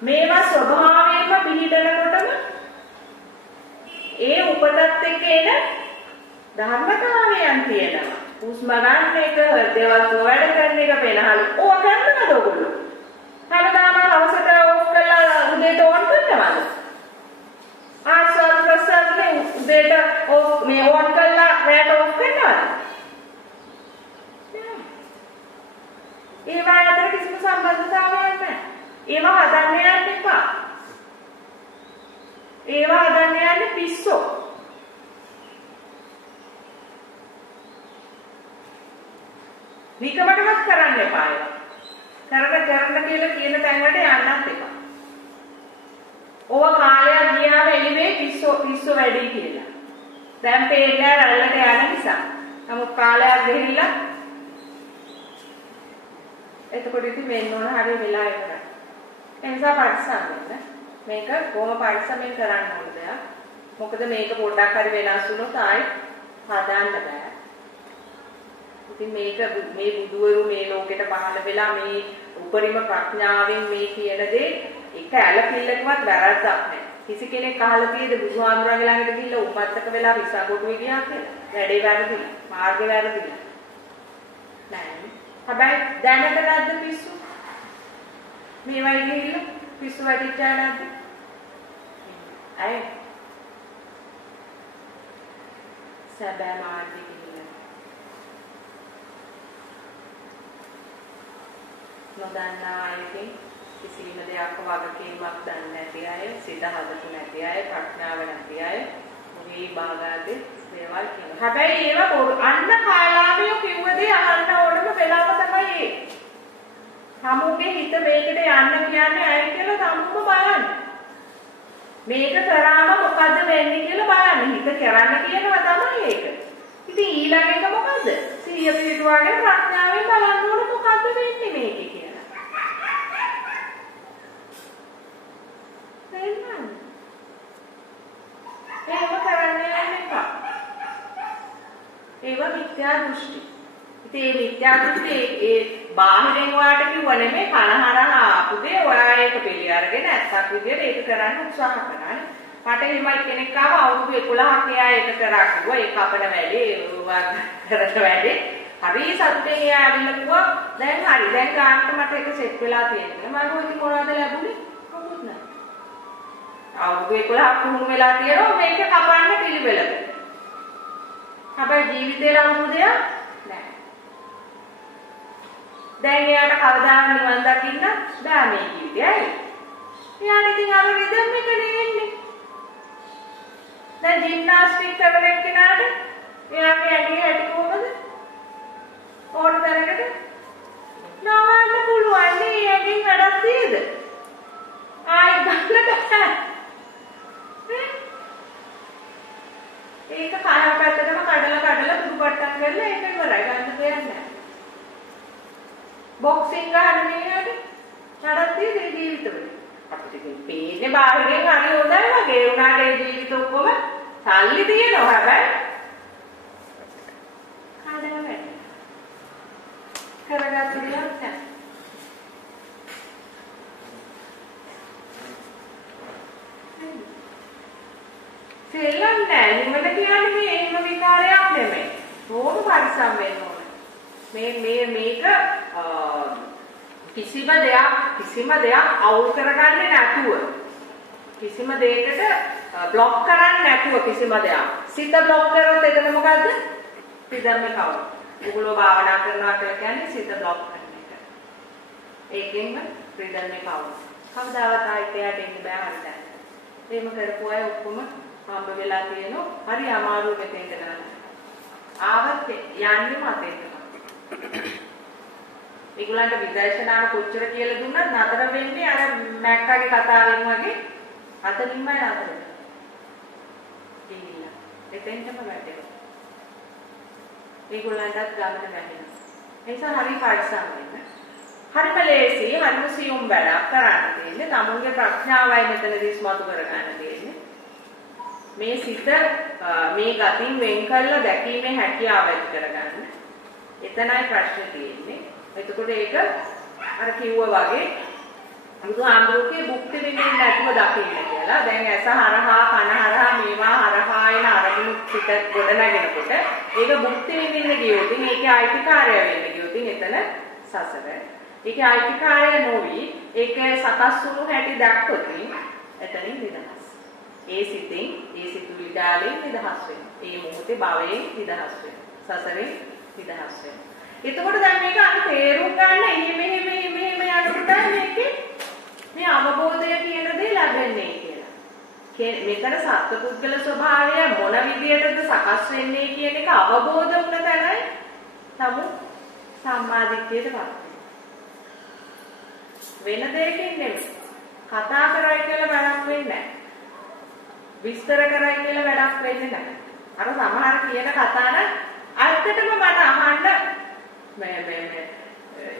මේවා ස්වභාවයෙන්ම පිළිදෙනකොටම ඒ උපතත් එක්ක එන ධර්මතාවයන් තියෙනවා. හුස්ම ගන්න එක, හෘදවස්තු වැඩ කරන එක පෙනහලු. ඕක කරනවද ඔයගොල්ලෝ? හැමදාම හවසට ඕෆ් කරලා උදේට ඕන් කරනවද? ආස්වාද ප්‍රසාරනේ උදේට ඕෆ් මේ ඕන් කරලා රැට ඕෆ් කරනවද? ඒවා අතර කිසිම සම්බන්ධතාවයක් නැහැ. ඒවා හදන්න යන්න එපා. ඒවා හදන්න යන්නේ පිස්සෝ. විකමටවත් කරන්න එපා ඒවා. කරන කියලා කියන තැන් වලට යන්නත් එපා. ඕවා කාලයක් ගියාම එළිවේ පිස්සෝ වැඩි කියලා. දැන් පේන්නේ රැල්ලට යන නිසා. නමුත් කාලයක් ගෙහිලා එතකොට ඉතින් වෙන්න ඕන හරිය වෙලා ඉවරයි. ඒ නිසා පරිස්සම් වෙන්න. මේක කොහොම පරිස්සමෙන් කරන්න ඕන දෙයක්. මොකද මේක පොඩ්ඩක් හරි වෙනස් වුණොත් ආයි හදාන්න බෑ. ඉතින් මේක මේ බුදුවරු මේ ලෝකෙට පහළ වෙලා මේ උපරිම ප්‍රඥාවෙන් මේ කියන දේ එක ඇලපිල්ලකවත් වැරද්දක් නැහැ. කිසි කෙනෙක් අහලා තියෙද බුදුහාමුදුරන්ගේ ළඟට ගිහිල්ලා උම්මත්තක වෙලා විසකොටුවේ ගියා කියලා? වැඩේ වැරදිලා, මාර්ගේ වැරදිලා. නෑ. හැබැයි දැනට නැද්ද පිස්සු? මේ වගේ ගිහිල්ලා පිස්සු වැඩිච්චා නැද්ද? අය සබෑ මාර්ගේ ගිහිල්ලා. නොදන්නා අයකින් කිසිම දෙයක් වගකීමක් දන්නේ නැති අය, සිත හදපු නැති අය, ප්‍රඥාව නැති අය මොහේ භාගාදී දේවල් කියනවා. හැබැයි ඒවා අන්න කාලාමියෝ කිව්ව දේ අහන්න ඕනම වෙලාව තමයි ඒ. සමුගේ හිත මේකට යන්න කියන්නේ ඇයි කියලා සමුම බලන්න. මේක කරාම මොකද්ද වෙන්නේ කියලා බලන්න. හිත කරන්න කියනවා තමයි ඒක. ඉතින් ඊළඟ එක මොකද්ද? සිහිය පිටුවාගෙන ප්‍රඥාවෙන් බලන්න ඕන මොකද්ද වෙන්නේ මේකේ කියලා. තේරුණාද? ඒව කරන්නේ නැහැ. ඒව මිත්‍යා දෘෂ්ටි. ඉතින් මේ මිත්‍යා දෘෂ්ටි ඒ බාහිරෙන් වාට කිව්ව නෙමෙයි කනහරන ආපුදේ ඔයා ඒක පිළි අරගෙන ඇත්තක් විදියට ඒක කරන්න උත්සාහ කරනවා. මට හිමයි කෙනෙක් ආව අවුරුදු 11ක් එයා ඒක කරා කිව්වා. ඒක අපල වැඩේ කරට වැඩේ. හරි සතුටෙන් එයා ඇවිල්ලා කිව්වා දැන් හරි දැන් කාන්ට මට ඒක සෙට් වෙලා තියෙනවා. මම ඉතින් මොනවද ලැබුණේ? මොකුත් නැහැ. අවුරුදු 11ක් වුණු වෙලා තියෙනවා මේක කපන්න පිළිවෙලක. හැබැයි ජීවිතේ ලඟු දෙයක් නැහැ. දැන් එයාට කවදා නිවන් දකින්න බෑ මේ ජීවිතේ. එයාට ඉතින් අර රිදම් එක නෙවෙන්නේ. දැන් ජිම්නාස්ටික් කරන කෙනාට එයාගේ ඇඟේ හැටි කොහමද? ඕන තරකට නවන්න පුළුවන් නේ ඇඟෙන් වැඩක් තියෙද? ආයෙ ගන්න බෑ. ඒක කය පැත්තටම කඩලා දුරුපට්ටම් කරලා ඒක ඉවරයි ගන්න දෙයක් නැහැ. බොක්සින් ගන්න නේද? නඩත්තිය ජීවිතවල. අපිට පේන්නේ බාහිරින් හරි හොඳයි වගේ උනාට ඒ ජීවිත ඔක්කොම සල්ලි තියෙනවා හැබැයි කඩලා වැඩ. කරගත්ත දෙයක් නැහැ. සෙල්ලම් නෑ නිමල කියන්නේ මේ එහෙම විකාරයක් නෙමෙයි. ඕන පරිසම් වෙන්න ඕන. මේක කිසිම දෙයක් අවුල් කරගන්නේ නැතුව කිසිම දෙයකට બ્લોක් කරන්නේ නැතුව කිසිම දෙයක්. සිත બ્લોක් කරොත් එතන මොකද්ද? පිටම්මේ කව. ඔයගොල්ලෝ භාවනා කරනවා කියලා කියන්නේ සිත બ્લોක් කරන එක. ඒකෙන්ම පිටම්මේ කව. කවදාවත් ආයිතයට එන්න බෑ හරියට. එහෙම කරපු අය ඔක්කොම හම්බ වෙලා තියෙනවා. හරි අමාරු මෙතෙන්ට ගන්න. ආවත් යන්නේ මතෙන්ට. ඒගොල්ලන්ට විදර්ශනාව කොච්චර කියලා දුන්නත් නතර වෙන්නේ අර මැක්කාගේ කතාවෙන් වගේ අතනින්මයි නතර වෙන්නේ. එතෙන්ටම වැටෙනවා. ඒගොල්ලන්ටත් ගමන වැටෙනවා. ඒ නිසා හරි පරිස්සම් වෙන්න. හරිම ලේසි, හරිම සියුම් වැඩක් කරන්න තියෙන්නේ. තමුන්ගේ ප්‍රඥාවයි මෙතනදී ඉස්මතු කරගන්න තියෙන්නේ. මේ සිත මේ ගතින් වෙන් කරලා දැකීමේ හැකියාව ඇති කරගන්න. එතනයි ප්‍රශ්නේ තියෙන්නේ. එතකොට ඒක අර කිව්වා වගේ බුදුහාමුදුරුවෝ භුක්ති විඳින්න නැතුව දකින්න කියලා. දැන් ඇස හරහා කන හරහා මේවා හරහා එන අරමුණු පිට ගොඩ නැගෙනකොට ඒක භුක්ති විඳින්න ගියොත් ඒකේ අයිතිකාරය වෙන්න ගියොත් එතන සසර. ඒකේ අයිතිකාරය නොවි ඒක සකස් වුණු හැටි දැක්කොත් එතනින් නිදහස්. ඒ සිතින් ඒ සිතුවිල්ලෙන් නිදහස් වෙනවා. ඒ මොහොතේ භවයෙන් නිදහස් වෙනවා. සසරෙන් නිදහස් වෙනවා. එතකොට දැන් මේක අපි තේරුම් ගන්න මෙහෙම යනකොට මේකේ මේ අවබෝධය කියන දේ ලැබෙන්නේ කියලා. මෙතන සත්පුද්ගල ස්වභාවය මොන විදියටද සකස් වෙන්නේ කියන එක අවබෝධ වුණ තැනයි තමු සම්මාදිට්ඨියටපත් වෙන දෙයකින් නෙමෙයි. කතා කරයි කියලා වැඩක් වෙන්නේ නැහැ. විස්තර කරයි කියලා වැඩක් වෙන්නේ නැහැ. අර සමහර කියන කතා නම් ඇත්තටම මට අහන්න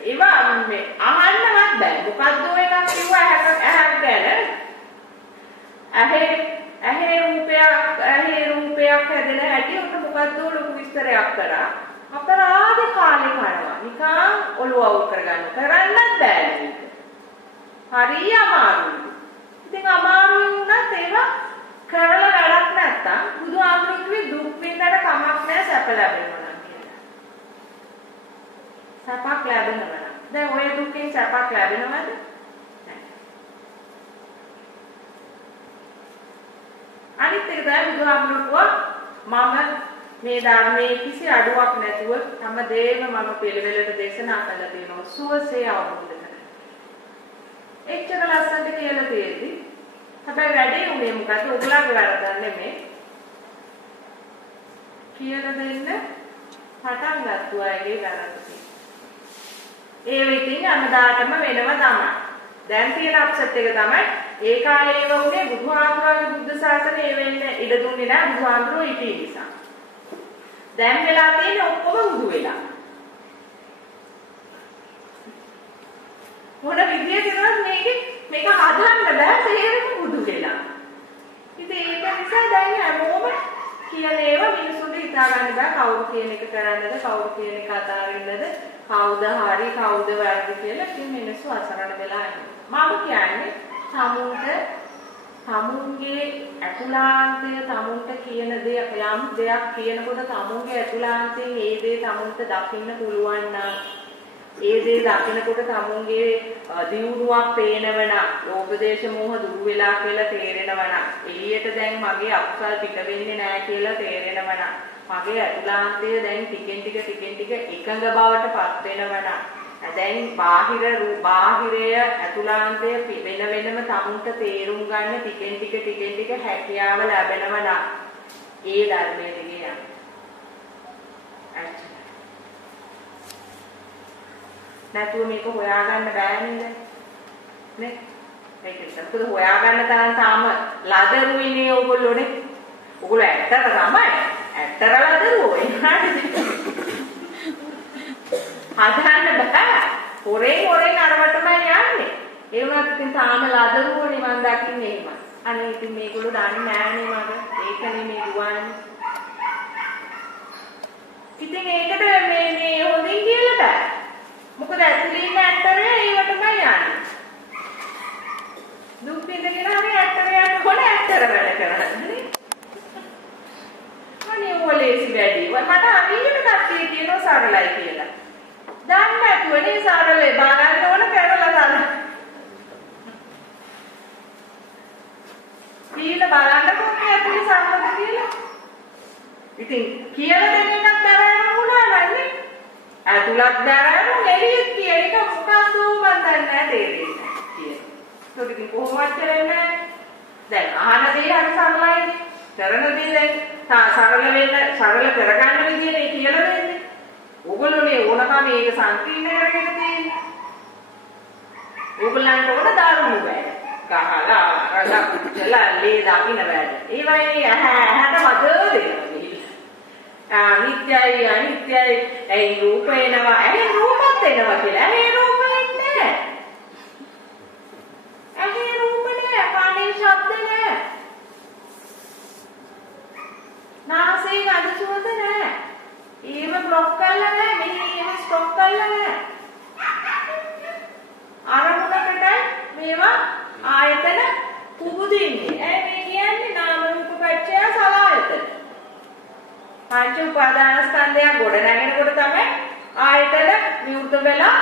ඒවා මේ අහන්නවත් බෑ. මොකද්ද ඔය එකක් කිව්වා ඇහක් ගැන. ඇහි රූපයක් හැදෙන හැටි උට මොකද්ද ලොකු විස්තරයක් කරා. අපරාධ කාලේ කරනවා. නිකන් ඔළුව අවුල් කරන්නත් බෑ මේක. හරි අමාරුයි. ඉතින් අමාරුයි වුණත් ඒවා කරලා වැඩක් නැත්තම් බුදුහාමුදුරුවෝ දුක් විඳලා කමක් නැහැ සැප ලැබෙනවා නම් කියලා. සැපක් ලැබෙනවා නම්. දැන් ඔය දුකෙන් සැපක් ලැබෙනවද? නැහැ. අනිත් එක තමයි බුදුහාමුදුරුවෝ මම මේ ධර්මයේ කිසි අඩුවක් නැතුව හැම දෙයක්ම මම පිළිවෙලට දේශනා කළා තියෙනවා. සුවසේ අවබෝධ කරගන්න. එච්චර ලස්සනට කියලා තියෙද්දි හැබැයි වැඩේ උනේ මොකද? ඔයගොල්ලන්ගේ වැරද්දක් නෙමෙයි. කියලා දෙන්න පටන් ගත්තු අයගේ වැරද්ද. ඒ වෙතින් අමදාටම වෙනව තමයි. දැන් තියෙන අප්සෙට් එක තමයි ඒ කාලේ ඒව උනේ බුදුහාමුදුරුවෝ බුද්ධ ශාසනය වෙන්න ඉඩ දුන්නේ නැහැ බුදුහාමුදුරුවෝ ඊටි නිසා. දැන් වෙලා තියෙන්නේ ඔක්කොම බුදු වෙලා. මොන විදියටවත් මේක හදන්න බෑ තේරෙන්න බුදු වෙලා. ඉතින් ඒක නිසා දැන් හැමෝම කියන ඒවා මිනිස්සුන්ට හිතා ගන්න බෑ කවුරු කියන එක කරන්නද කවුරු කියන එක අතාරින්නද කවුද හරි කවුද වැරදි කියලා ඉතින් මිනිස්සු අසරණ වෙලා ඉන්නවා. මම කියන්නේ තමුන්ගේ ඇතුළාන්තය තමුන්ට කියන දේ යම් දෙයක් කියනකොට තමුන්ගේ ඇතුළාන්තයෙන් ඒ දේ තමුන්ට දකින්න පුළුවන් නම් ඒ දේ දකිනකොට තමුන්ගේ දියුණුවක් පේනවන ලෝභදේශ මොහ දුරු වෙලා කියලා තේරෙනවන එළියට දැන් මගේ අකුසල් පිට වෙන්නේ නැහැ කියලා තේරෙනවන මගේ ඇතුළාන්තය දැන් ටිකෙන් ටික එකඟ බවට පත් වෙනවන දැන් බාහිරය ඇතුළාන්තය වෙන වෙනම තමුන්ට තේරුම් ගන්න ටිකෙන් ටික හැකියාව ලැබෙනවන ඒ ධර්මයේ දිගේ යන්න. නැතුව මේක හොයාගන්න බෑ නේද? නේ? ඒක සතුට හොයාගන්න තරම් තාම ලදරුයිනේ ඕගොල්ලෝනේ. ඕගොල්ලෝ ඇත්තට තමයි. ඇත්තට ලදරුවෝ එහාට. හදන්න බෑ. හොරෙන් අරවටම යන්නේ. ඒ වුණාට ඉතින් තාම ලදරුවෝනේ මම දකින්නේ එහෙම. අනේ ඉතින් මේගොල්ලෝ දන්නේ නෑනේ මට. ඒකනේ මේ දුවන්නේ. ඉතින් ඒකට මේ හොඳින් කියලා බෑ. මොකද ඇතුළේ ඉන්න ඇක්ටරේ ඒවටම යන්නේ. දුක් විඳගෙන හරි ඇක්ටරයාට කොන ඇක්ටර වැඩ කරන්නේ. අනේ ඔලේසි වැඩි. මට අනිත් කට්ටිය කියනවා සරලයි කියලා. දන්නේ නැතුවනේ සරලේ බලන්න ඕන කරලා ගන්න. කියලා බලන්නකො මේ ඇතුලේ සම්මත කියලා. ඉතින් කියලා දෙන්න එකක් බැරෑම වුණා නන්නේ. ඇතුලත් බැරෑම එළියෙත් කියන එක මොකක්ද මන් දන්නේ නැහැ තේරෙන්නේ කියලා. ඒක ඉතින් කොහොමවත් කරන්නේ දැන් අහන දේ හරි සරලයි. කරන දේ දැන් සරල කරගන්න විදිහේ කියලා දෙන්නේ. ඕගොල්ලෝනේ ඕනකම මේක සංකීර්ණ කරගෙන තියෙන්නේ. ඕගොල්ලන්ට ඕන දාරුණු බෑ. ගහලා රස කුච්චලා ලේ දකින්න බෑ. ඒ වගේ ඇහැට මද දෙනවා. අනිත්‍යයි ඒ රූප එනවා. ඒ රූපත් එනවා කියලා. ඒ රූප එන්නේ නැහැ. ඒ රූප නෑ. කනේ ශබ්ද නෑ. නාසයේ ගඳ සුවඳ නෑ. ඒව බ්ලොක් කරලා නෑ. මෙහෙම ස්ටොප් කරලා නෑ. අරමුණකට මේවා ආයතන කුබුදින්නේ. මේ කියන්නේ නාම රූප පත්‍ය සලආයතන. පංච උපාදානස්කන්ධය ගොඩ නැගෙනකොට තමයි ආයතන විවෘත වෙලා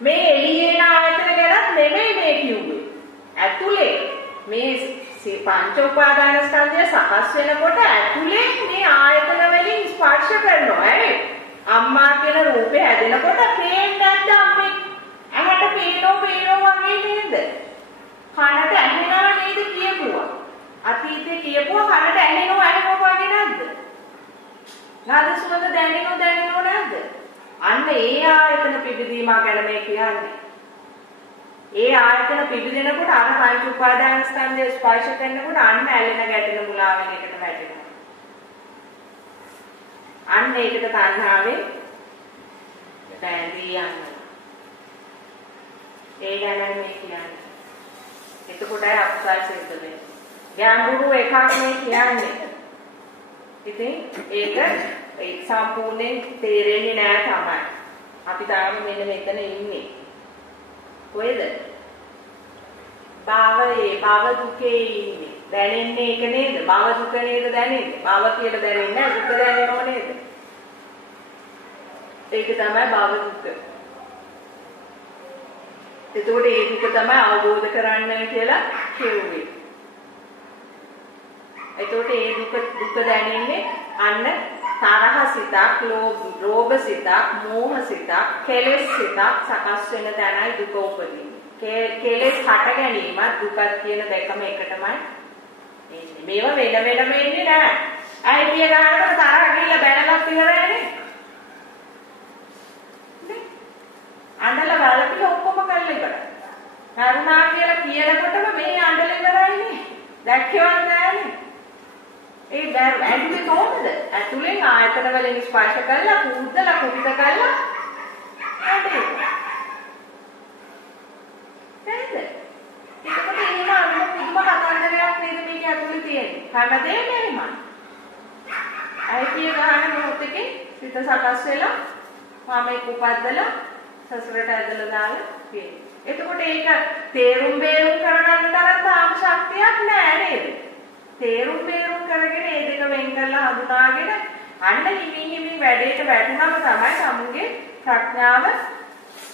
මේ එළියේන ආයතන ගැනත් නෙමෙයි මේ කිව්වේ. ඇතුලේ මේ පංච උපාදානස්කන්ධය සකස් වෙනකොට ඇතුලේ මේ ආයතන වලින් ස්පර්ශ කරනවා. අම්මා කියන රූපේ හැදෙනකොට පේන්නේ නැද්ද අම්මේ? ඇහැට පේනෝ වගේ නේද? කනට ඇහෙනවා නේද කියපුවා. අතීතේ කියපුවා කනට ඇහෙනවා වගේ නැද්ද? ගඳ සුවඳ දැනෙනව නැද්ද? අන්න ඒ ආයතන පිබිදීම ගැන මේ කියන්නේ. ඒ ආයතන පිබිදෙනකොට අර පංච උපාදාන ස්කන්ධය ස්පර්ශ කරනකොට අන්න ඇලෙන ගැටෙන මුලා වෙන එකට වැටෙනවා. අන්න ඒකට තණ්හාවේ බැඳී යනවා. ඒ ගැන මේ කියන්නේ. එතකොටයි අකුසල් සිද්ධ වෙන්නේ. ගැඹුරු එකක් මේ කියන්නේ. ඉතින් ඒක සම්පූර්ණයෙන් තේරෙන්නේ නෑ තමයි. අපි තාම මෙන්න මෙතන ඉන්නේ. කොහෙද? භව දුකේ ඉන්නේ. දැනෙන්නේ ඒක නේද? භව දුක නේද දැනෙන්නේ? භව කියලා දැනෙන්නේ නෑ දුක දැනෙනව නේද? ඒක තමයි භව දුක. එතකොට ඒ දුක තමයි අවබෝධ කරන්න කියලා කියුවේ. එතකොට ඒ දුක දැනෙන්නේ අන්න තරහ සිතක්, ලෝභ සිතක්, මෝහ සිතක්, කෙලෙස් සිතක් සකස් වෙන තැනයි දුක උපදින්නේ. කෙලෙස් හට ගැනීමත් දුකත් කියන දෙකම එකටමයි එන්නේ. මේවා වෙනම එන්නේ නෑ. අයිතිය ගන්නකොට තරහ ගිහිල්ලා බැනලක් ඉවරයිනේ. අඬලා බලපිට ඔක්කොම කරලා ඉවරයි. කරුණා කියලා කියනකොටම මේ අඬල ඉවරයිනේ. දැක්කේවත් නෑනේ. ඒ ඇතුලේ කොහොමද? ඇතුලෙන් ආයතන වලින් ස්පර්ශ කරලා කුද්දලා කුපිත කරලා ඇඬේ. නේද? ඒකකොට එහෙම අනුම පුදුම කතන්දරයක් නේද මේක ඇතුලේ තියෙන්නේ. හැමදේම එහෙමයි. අයිතිය ගන්න මොහොතේ සිත සකස් වෙලා මාමේ කුපද්දලා සසරට ඇදලා දාලා තියෙන්නේ. එතකොට ඒක තේරුම් බේරුම් කරගන්න තරම් තාම ශක්තියක් නෑ නේද? තේරුම් බේරුම් කරගෙන ඒ දෙක වෙන් කරලා හඳුනාගෙන අන්න හිමින් වැඩේට වැටුනම තමයි සමුගේ ප්‍රඥාව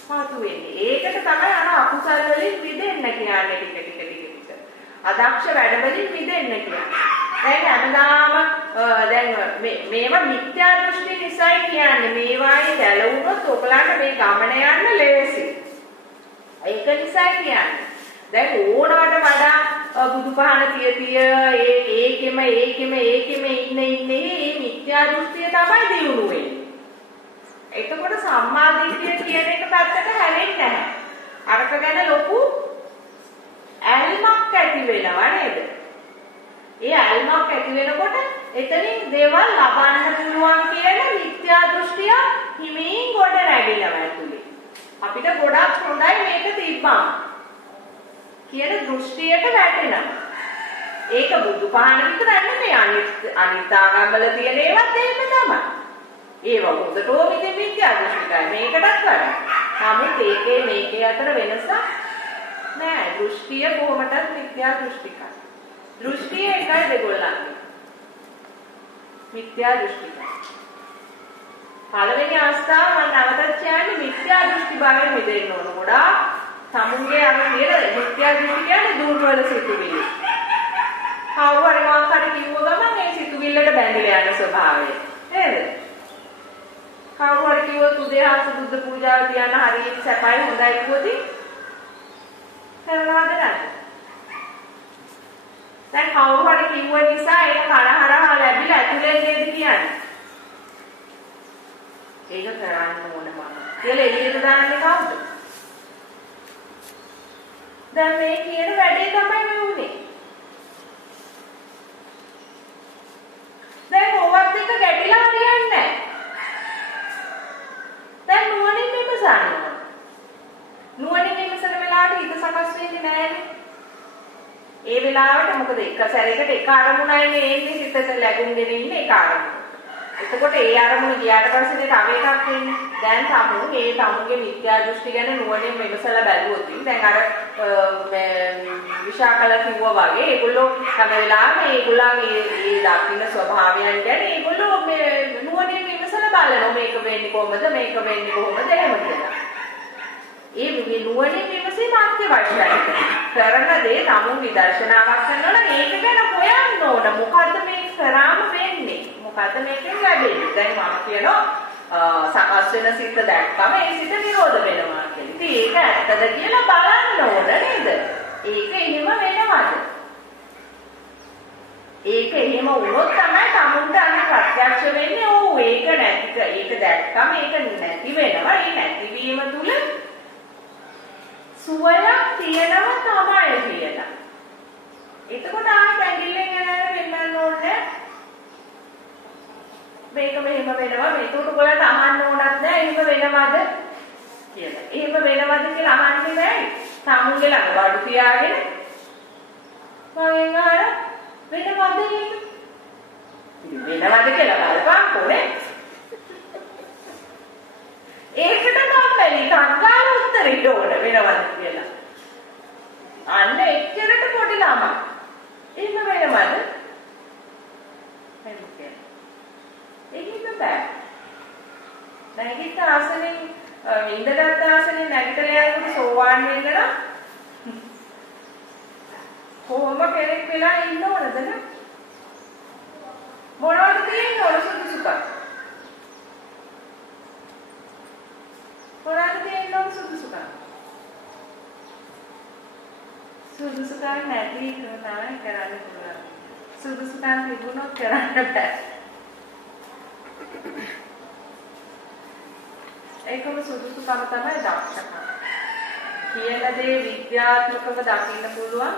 මතුවෙන්නේ. ඒකට තමයි අර අකුසල වලින් මිදෙන්න කියන්නේ ටික. අදක්ෂ වැඩ වලින් මිදෙන්න කියන්නේ. දැන් හැමදාම දැන් මේවා මිත්‍යා දෘෂ්ටි නිසායි කියන්නේ. මේවායි දැලුනොත් ඔයගලන්ට මේ ගමන යන්න ලේසි. ඒක නිසා කියන්නේ. දැන් ඕනවට වඩා බුදුපහන තිය ඒකෙම ඉන්නේ මේ මිත්‍යා දෘෂ්ටිය තමයි දියුණු වෙන්නේ. එතකොට සම්මා දිට්ඨිය කියන එක පැත්තට හැරෙන්නේ නැහැ. අරක ගැන ලොකු ඇල්මක් ඇති වෙනවා නේද? ඒ ඇල්මක් ඇති වෙනකොට එතනින් දේවල් ලබන්න පුළුවන් කියන මිත්‍යා දෘෂ්ටිය හිමින් ගොඩ නැගිනවා ඇතුලේ. අපිට ගොඩක් හොඳයි මේක තිබ්බම කියන දෘෂ්ටියට වැටෙනවා. ඒක බුදුපහන විතර නෙමෙයි අනිත් ආගම්වල තියෙන ඒවත් එහෙම තමයි. ඒව හොඳටම ඉතින් මිත්‍යා දෘෂ්ටිකයි මේකටත් වඩා. නමුත් ඒකේ මේකේ අතර වෙනසක් නෑ. දෘෂ්ටිය කොහොමදත් මිත්‍යා දෘෂ්ටිකයි. දෘෂ්ටිය එකයි දෙගොල්ලන්ගේ. මිත්‍යා දෘෂ්ටිකයි. පළවෙනි අවස්ථාව මම නැවතත් කියන්නේ මිත්‍යා දෘෂ්ටි භාවයෙන් මිදෙන්න ඕන. ගොඩාක් සමුගේ අර කියන මිත්‍යා දෘෂ්ටි කියන්නේ දුර්වල සිතුවිලි. කවුරු හරි මොකක් හරි කිව්ව ගමන් ඒ සිතුවිල්ලට බැඳිලා යන ස්වභාවය. නේද? කවුරු හරි කිව්වොත් උදේහාස බුද්ධ පූජාව තියන්න හරියට සැපයි හොඳයි කිව්වොත් කරනවද නැද්ද? දැන් කවුරු හරි කිව්ව නිසා ඒක කරහරහා ලැබිලා ඇතුලෙන් නේද කියන්නේ? ඒක කරන්න ඕන මම. කියලා එළියට දාන්නේ කවුද? දැන් මේ කියන වැඩේ තමයි මේ උනේ. දැන් ඕවත් එක ගැටිලා හරියන්නේ නැහැ. දැන් නුවණින් විමසන්න. නුවණින් විමසන වෙලාවට හිත සකස් වෙන්නේ නැහැනේ. ඒ වෙලාවට මොකද එක සැරයකට එක අරමුණයි මේ එන්නේ හිතට läගුම්ගෙන ඉන්නේ එක අරමුණ. එතකොට ඒ අරමුණ ගියාට පස්සේ තව එකක් එන්නේ. දැන් තමුන්ගේ මිත්‍යා දෘෂ්ටි ගැන නුවණින් විමසලා බැලුවොත් දැන් අර විශාකල කිව්වා වගේ ඒගොල්ලෝ හැම වෙලාවෙම ඒගොල්ලන්ගේ ඒ දකින්න ස්වභාවයන් ගැන ඒගොල්ලෝ මේ නුවණින් විමසලා බලනවා මේක වෙන්නේ කොහොමද මේක වෙන්නේ කොහොමද එහෙම කියලා. ඒ නුවණින් විමසීම අත්‍යවශ්‍යයි. කරන දේ තමුන් විදර්ශනාවක් කරනවා නම් ඒක ගැන හොයන්න ඕන. මොකද්ද මේ කරාම වෙන්නේ? මොකද්ද මේකෙන් ලැබෙන්නේ? දැන් මම කියනවා සකස් වෙන සිත දැක්කම ඒ සිත නිරෝධ වෙනවා කියලා. ඉතින් ඒක ඇත්තද කියලා බලන්න ඕන නේද? ඒක එහෙම වෙනවද? ඒක එහෙම වුණොත් තමයි තමුන්ට අන්න ප්‍රත්‍යක්ෂ වෙන්නේ. ඕ ඒක නැතික ඒක දැක්කම ඒක නැති වෙනවා. ඒ නැතිවීම තුල සුවයක් තියෙනවා තමයි කියලා. එතකොට ආයෙත් ඇඟිල්ලෙන් වෙන්නන්න ඕනේ. මේක මෙහෙම වෙනවා මේකට ඔයාලට අහන්න ඕනත් නෑ එහෙම වෙනවද කියලා. එහෙම වෙනවද කියලා අහන්නේ නෑ. සාමුන්ගේ ළඟ බඩු තියාගෙන මගෙන් අහන වෙනවද ඒක? වෙනවද කියලා බලපන්කෝ නේ. ඒකට මම බැරි කංගාල උත්තරෙට ඕන වෙනවද කියලා. අන්න එච්චරට පොඩි ළමයි. එහෙම වෙනවද? එහෙම බෑ. නැගිට ආසනෙන් ඉඳගත් ආසනෙන් නැගිටලා යනකොට සෝවාන් වෙන්න නම් කොහොම කෙනෙක් වෙලා ඉන්න ඕනද නේ? මොනවද තියෙන්නේ ඔය සුදුසුකම්? මොනවද තියෙන්නේ ඔය සුදුසුකම්? සුදුසුකම් නැති කරනවා කරන්න පුළුවන්. සුදුසුකම් තිබුණොත් කරන්න බෑ. ඒකම සුදුසුකම තමයි දක්ෂකම. කියන දේ විද්‍යාත්මකව දකින්න පුළුවන්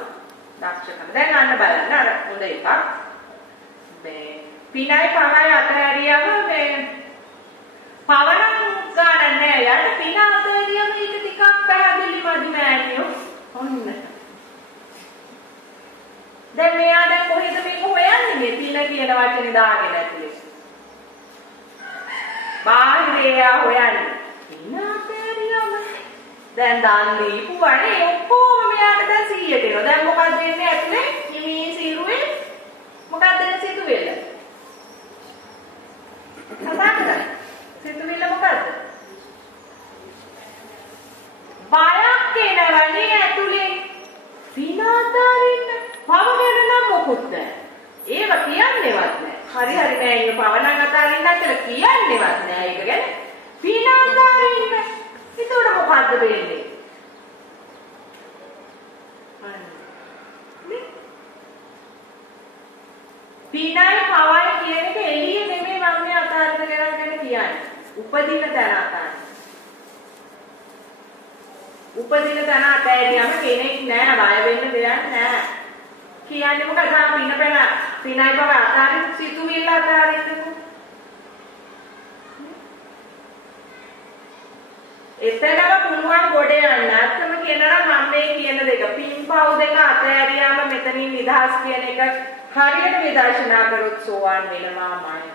දක්ෂකම. දැන් අන්න බලන්න අර හොඳ එකක්. මේ පිනයි පහයි අතහැරියම මේ පවණක් ගන්න නෑ. යාට පින අතහැරියම ඊට ටිකක් පැහැදිලි මදි නෑනියෝ. ඔන්න. දැන් මෙයා දැන් කොහෙද මේක හොයන්නේ? මේ පින කියන වචනේ දාගෙන ඇතුලේ. බාහිරය හොයන්නේ. ඉනාතේරියම. දැන් දාන් දීපු වනේ ඔක්කොම මෙයාට දැන් 100ට එනවා. දැන් මොකද වෙන්නේ ඇතුලේ? හිමී සිරුවේ මොකක්ද සිතුවිල්ල? කතා කරන්නේ. සිතුවිල්ල මොකද්ද? බයක් එනවනේ ඇතුලේ. විනාතරින්න. පවගෙන නම් මොකුත් නැහැ. ඒව කියන්නේවත් නැහැ. හරි නෑ ඒක පවණක් අතාරින්න කියලා කියන්නේවත් නෑ ඒක ගැන. පිනාදාරින්න. ඒතකොට මොකද්ද වෙන්නේ? පිනයි පවයි කියන එක එළිය නෙමෙයි මම මේ අතාරින්න ගැන කියන්නේ. උපදින තැන අතාරින්න. උපදින තැන අතෑරියම කෙනෙක් නෑ බය වෙන්න දෙයක් නෑ. කියන්නේ මොකද පිනයි බව අතාරින්න සිතුවිල්ල අතාරින්නකෝ. එතනම පුළුවන් ගොඩ යන්න. අත්තම කියනවා මම මේ කියන දෙක පින්පව් දෙක අතෑරියාම මෙතනින් නිදහස් කියන එක හරියට විදර්ශනා කරොත් සෝවාන් වෙනවාමයි.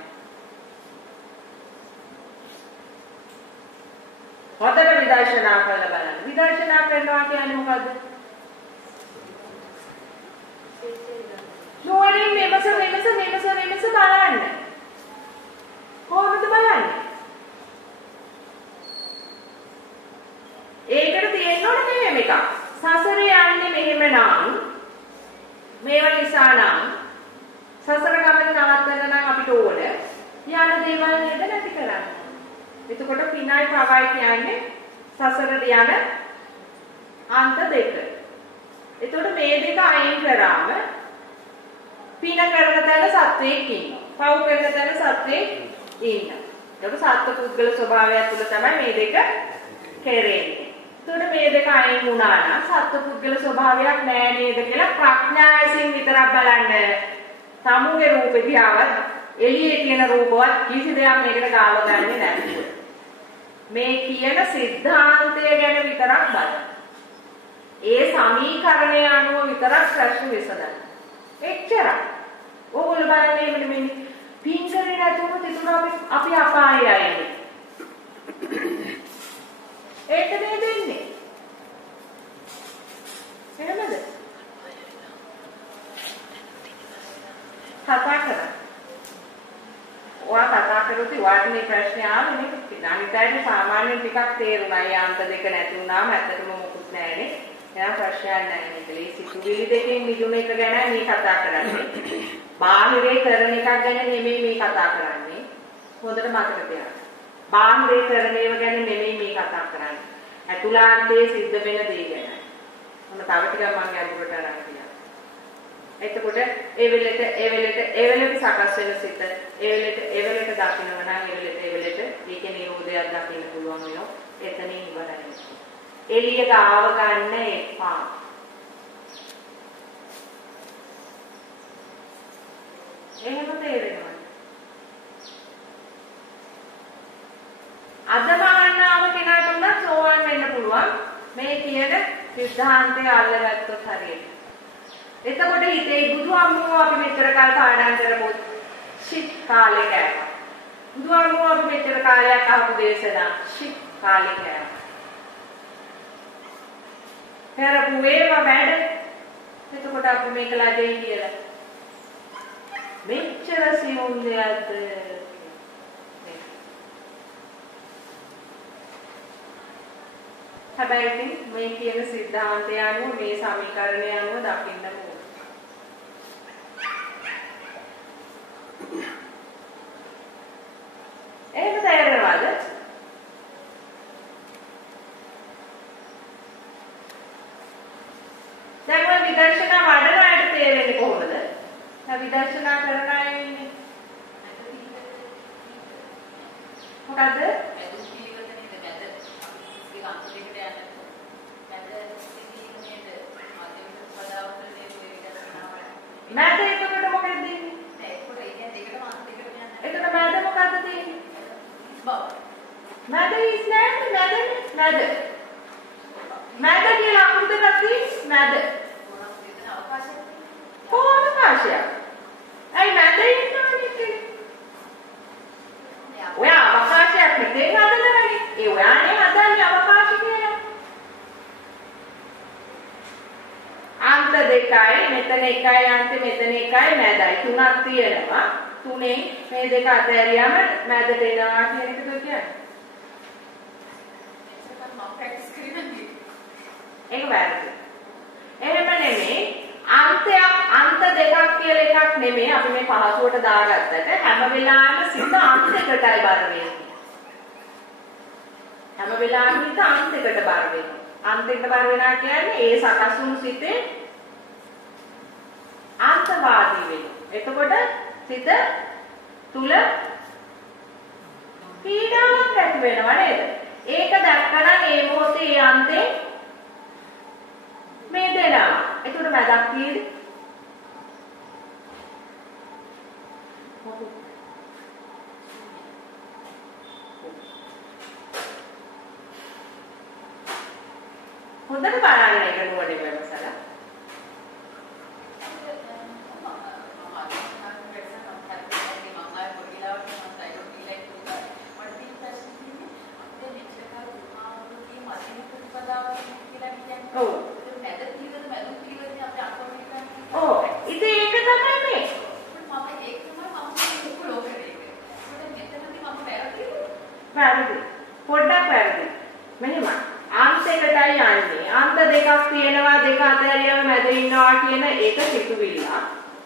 හොඳට විදර්ශනා කරලා බලන්න. විදර්ශනා කරනවා කියන්නේ මොකද්ද? නෝනින් මෙමස බලන්න. කොහොමද බලන්නේ? ඒකට තියෙන්න ඕනේ මෙහෙම එකක්. සසරේ යන්නේ මෙහෙම නම් මේව නිසා නම් සසර ගමන නවත්තන්න නම් අපිට ඕන යන දේවල් නේද නැති කරන්න. එතකොට පිනයි පවයි කියන්නේ සසරට යන අන්ත දෙක. එතකොට මේ දෙක අයින් කරාම පින කරන තැන සත්වයක් ඉන්නවා. පව් කරන තැන සත්වයක් ඉන්නවා. ඒක සත්ව පුද්ගල ස්වභාවය තුළ තමයි මේ දෙක කෙරෙන්නේ. එතකොට මේ දෙක අයින් වුණා නම් සත්ව පුද්ගල ස්වභාවයක් නෑ නේද කියලා ප්‍රඥාවෙන් විතරක් බලන්න. සමුගේ රූප දිහාවත් එළියේ තියෙන රූපවත් කිසි දෙයක් මේකට ගාව ගන්නෙ නැහැ. මේ කියන સિદ્ધාන්තය ගැන විතරක් බලන්න. ඒ සමීකරණය අනුව විතරක් ප්‍රශ්න විසඳන්න. එච්චරයි. ඕගොල්ලෝ බලන්නේ මෙන්න පින්කරේ නැතුව තිතුන අපි අපායයි යන්නේ. ඒක මේ දෙන්නේ. එහෙමද? කතා කරා. ඔයා කතා කරොත් වාඩිනේ ප්‍රශ්නේ ආවේ නේ. අනිතයිද සාමාන්‍යයෙන් ටිකක් තේරුණා. ඒ අන්ත දෙක නැති වුණාම ඇත්තටම මොකුත් නැහැනේ. එයා ප්‍රශ්නයක් නැහැ නේද? ඒ සිතුවිලි දෙකෙන් මිදුණ එක ගැන මේ කතා කරන්නේ. බාහිරේ කරන එකක් ගැන නෙමෙයි මේ කතා කරන්නේ. හොඳට මතක තියාගන්න. බාහිරේ කරන ඒවා ගැන නෙමෙයි මේ කතා කරන්නේ. අතුලාන්තයේ සිද්ධ වෙන දේ ගැන. මොන තව ටිකක් මම අඳුරට අරන් කියනවා. එතකොට ඒ වෙලෙට සකස් වෙන සිත ඒ වෙලෙට දකින්නව නම් ඒ වෙලෙට ඒකේ නිරෝධයක් දකින්න පුළුවන් වෙනවා. එතනින් ඉවරයි. එළිය ගාව ගන්න එපා. එහෙම තේරෙනවා. අද භාවනාව කෙනාට උනත් සෝවාන් වෙන්න පුළුවන්. මේ කියන සිද්ධාන්තය අල්ලගත්තොත් හරියට. එතකොට හිතේ බුදුහාමුදුරුවෝ අපි මෙච්චර කාල පාඩම් කරපොත් ශික් කාලේ කෑවා. බුදුහාමුදුරුවෝ අපි මෙච්චර කාලයක් අහපු දේශනා ශික් කාලේ කෑවා. පෙරපු වේවා වැඩ. එතකොට අපි මේක ලැබෙයි කියලා. මෙච්චර සියුම් දෙයක්ද? හැබැයි මේ කියන સિદ્ધාන්තය අනුව මේ සමීකරණය අනුව දකින්න ඕනේ. එහෙම තේරෙනවද? දැන් ඔය විදර්ශනා වඩන අයට තේරෙන්නේ කොහොමද? දැන් විදර්ශනා කරන අය ඉන්නේ. මොකද්ද? මැද එතකොට මොකද දෙන්නේ? එතකොට ඒ කියන්නේ දෙකටම අන්ත දෙකට යනවා. එතකොට මැද මොකද්ද දෙන්නේ? බව. මැද is මැද. මැද කියලා අකුරු දෙකක් තියෙන්නේ මැද. මොනවද දෙන අවකාශයක් තියෙන්නේ? කොහොමද අවකාශයක්? ඇයි මැද ඉන්නවනේ? ඔය අවකාශයක් මෙතේ හදනවනේ. ඒ ඔයානේ හදන්නේ අවකාශ කියලා. අන්ත දෙකයි මෙතන එකයි අන්ත මෙතන එකයි මැදයි තුනක් තියෙනවා. තුනේ මේ දෙක අතහැරියාම මැදට එනවා කියන එකද කියන්නේ? ඒකත් මම ප්‍රැක්ටිස් කරන්නේ. ඒක වැරදි. එහෙම නෙමෙයි අන්ත දෙකක් කියලා එකක් නෙමෙයි අපි මේ පහසුවට දාගත්තට හැම වෙලාවෙම සිත අන්තයකටයි බර වෙන්නේ. හැම වෙලාවෙම හිත අන්තයකට බර වෙනවා. අන්තයකට බර වෙනවා කියන්නේ ඒ සකස් වුණු සිතේ අන්තවාදී වෙනවා. එතකොට සිත තුල පීඩාවක් ඇති වෙනවා නේද? ඒක දැක්කම ඒ මොහොතේ ඒ අන්තේ මේ දෙනවා. ඒකට මැදක් තියෙන්නේ. හොඳට බලන්න ඒක නුවණින් වෙනසලා. පොඩ්ඩක් වැරදි. මෙහෙම අන්ත එකටයි යන්නේ. අන්ත දෙකක් තියෙනවා දෙක අතරියම මැද ඉන්නවා කියන ඒක සිතුවිල්ල.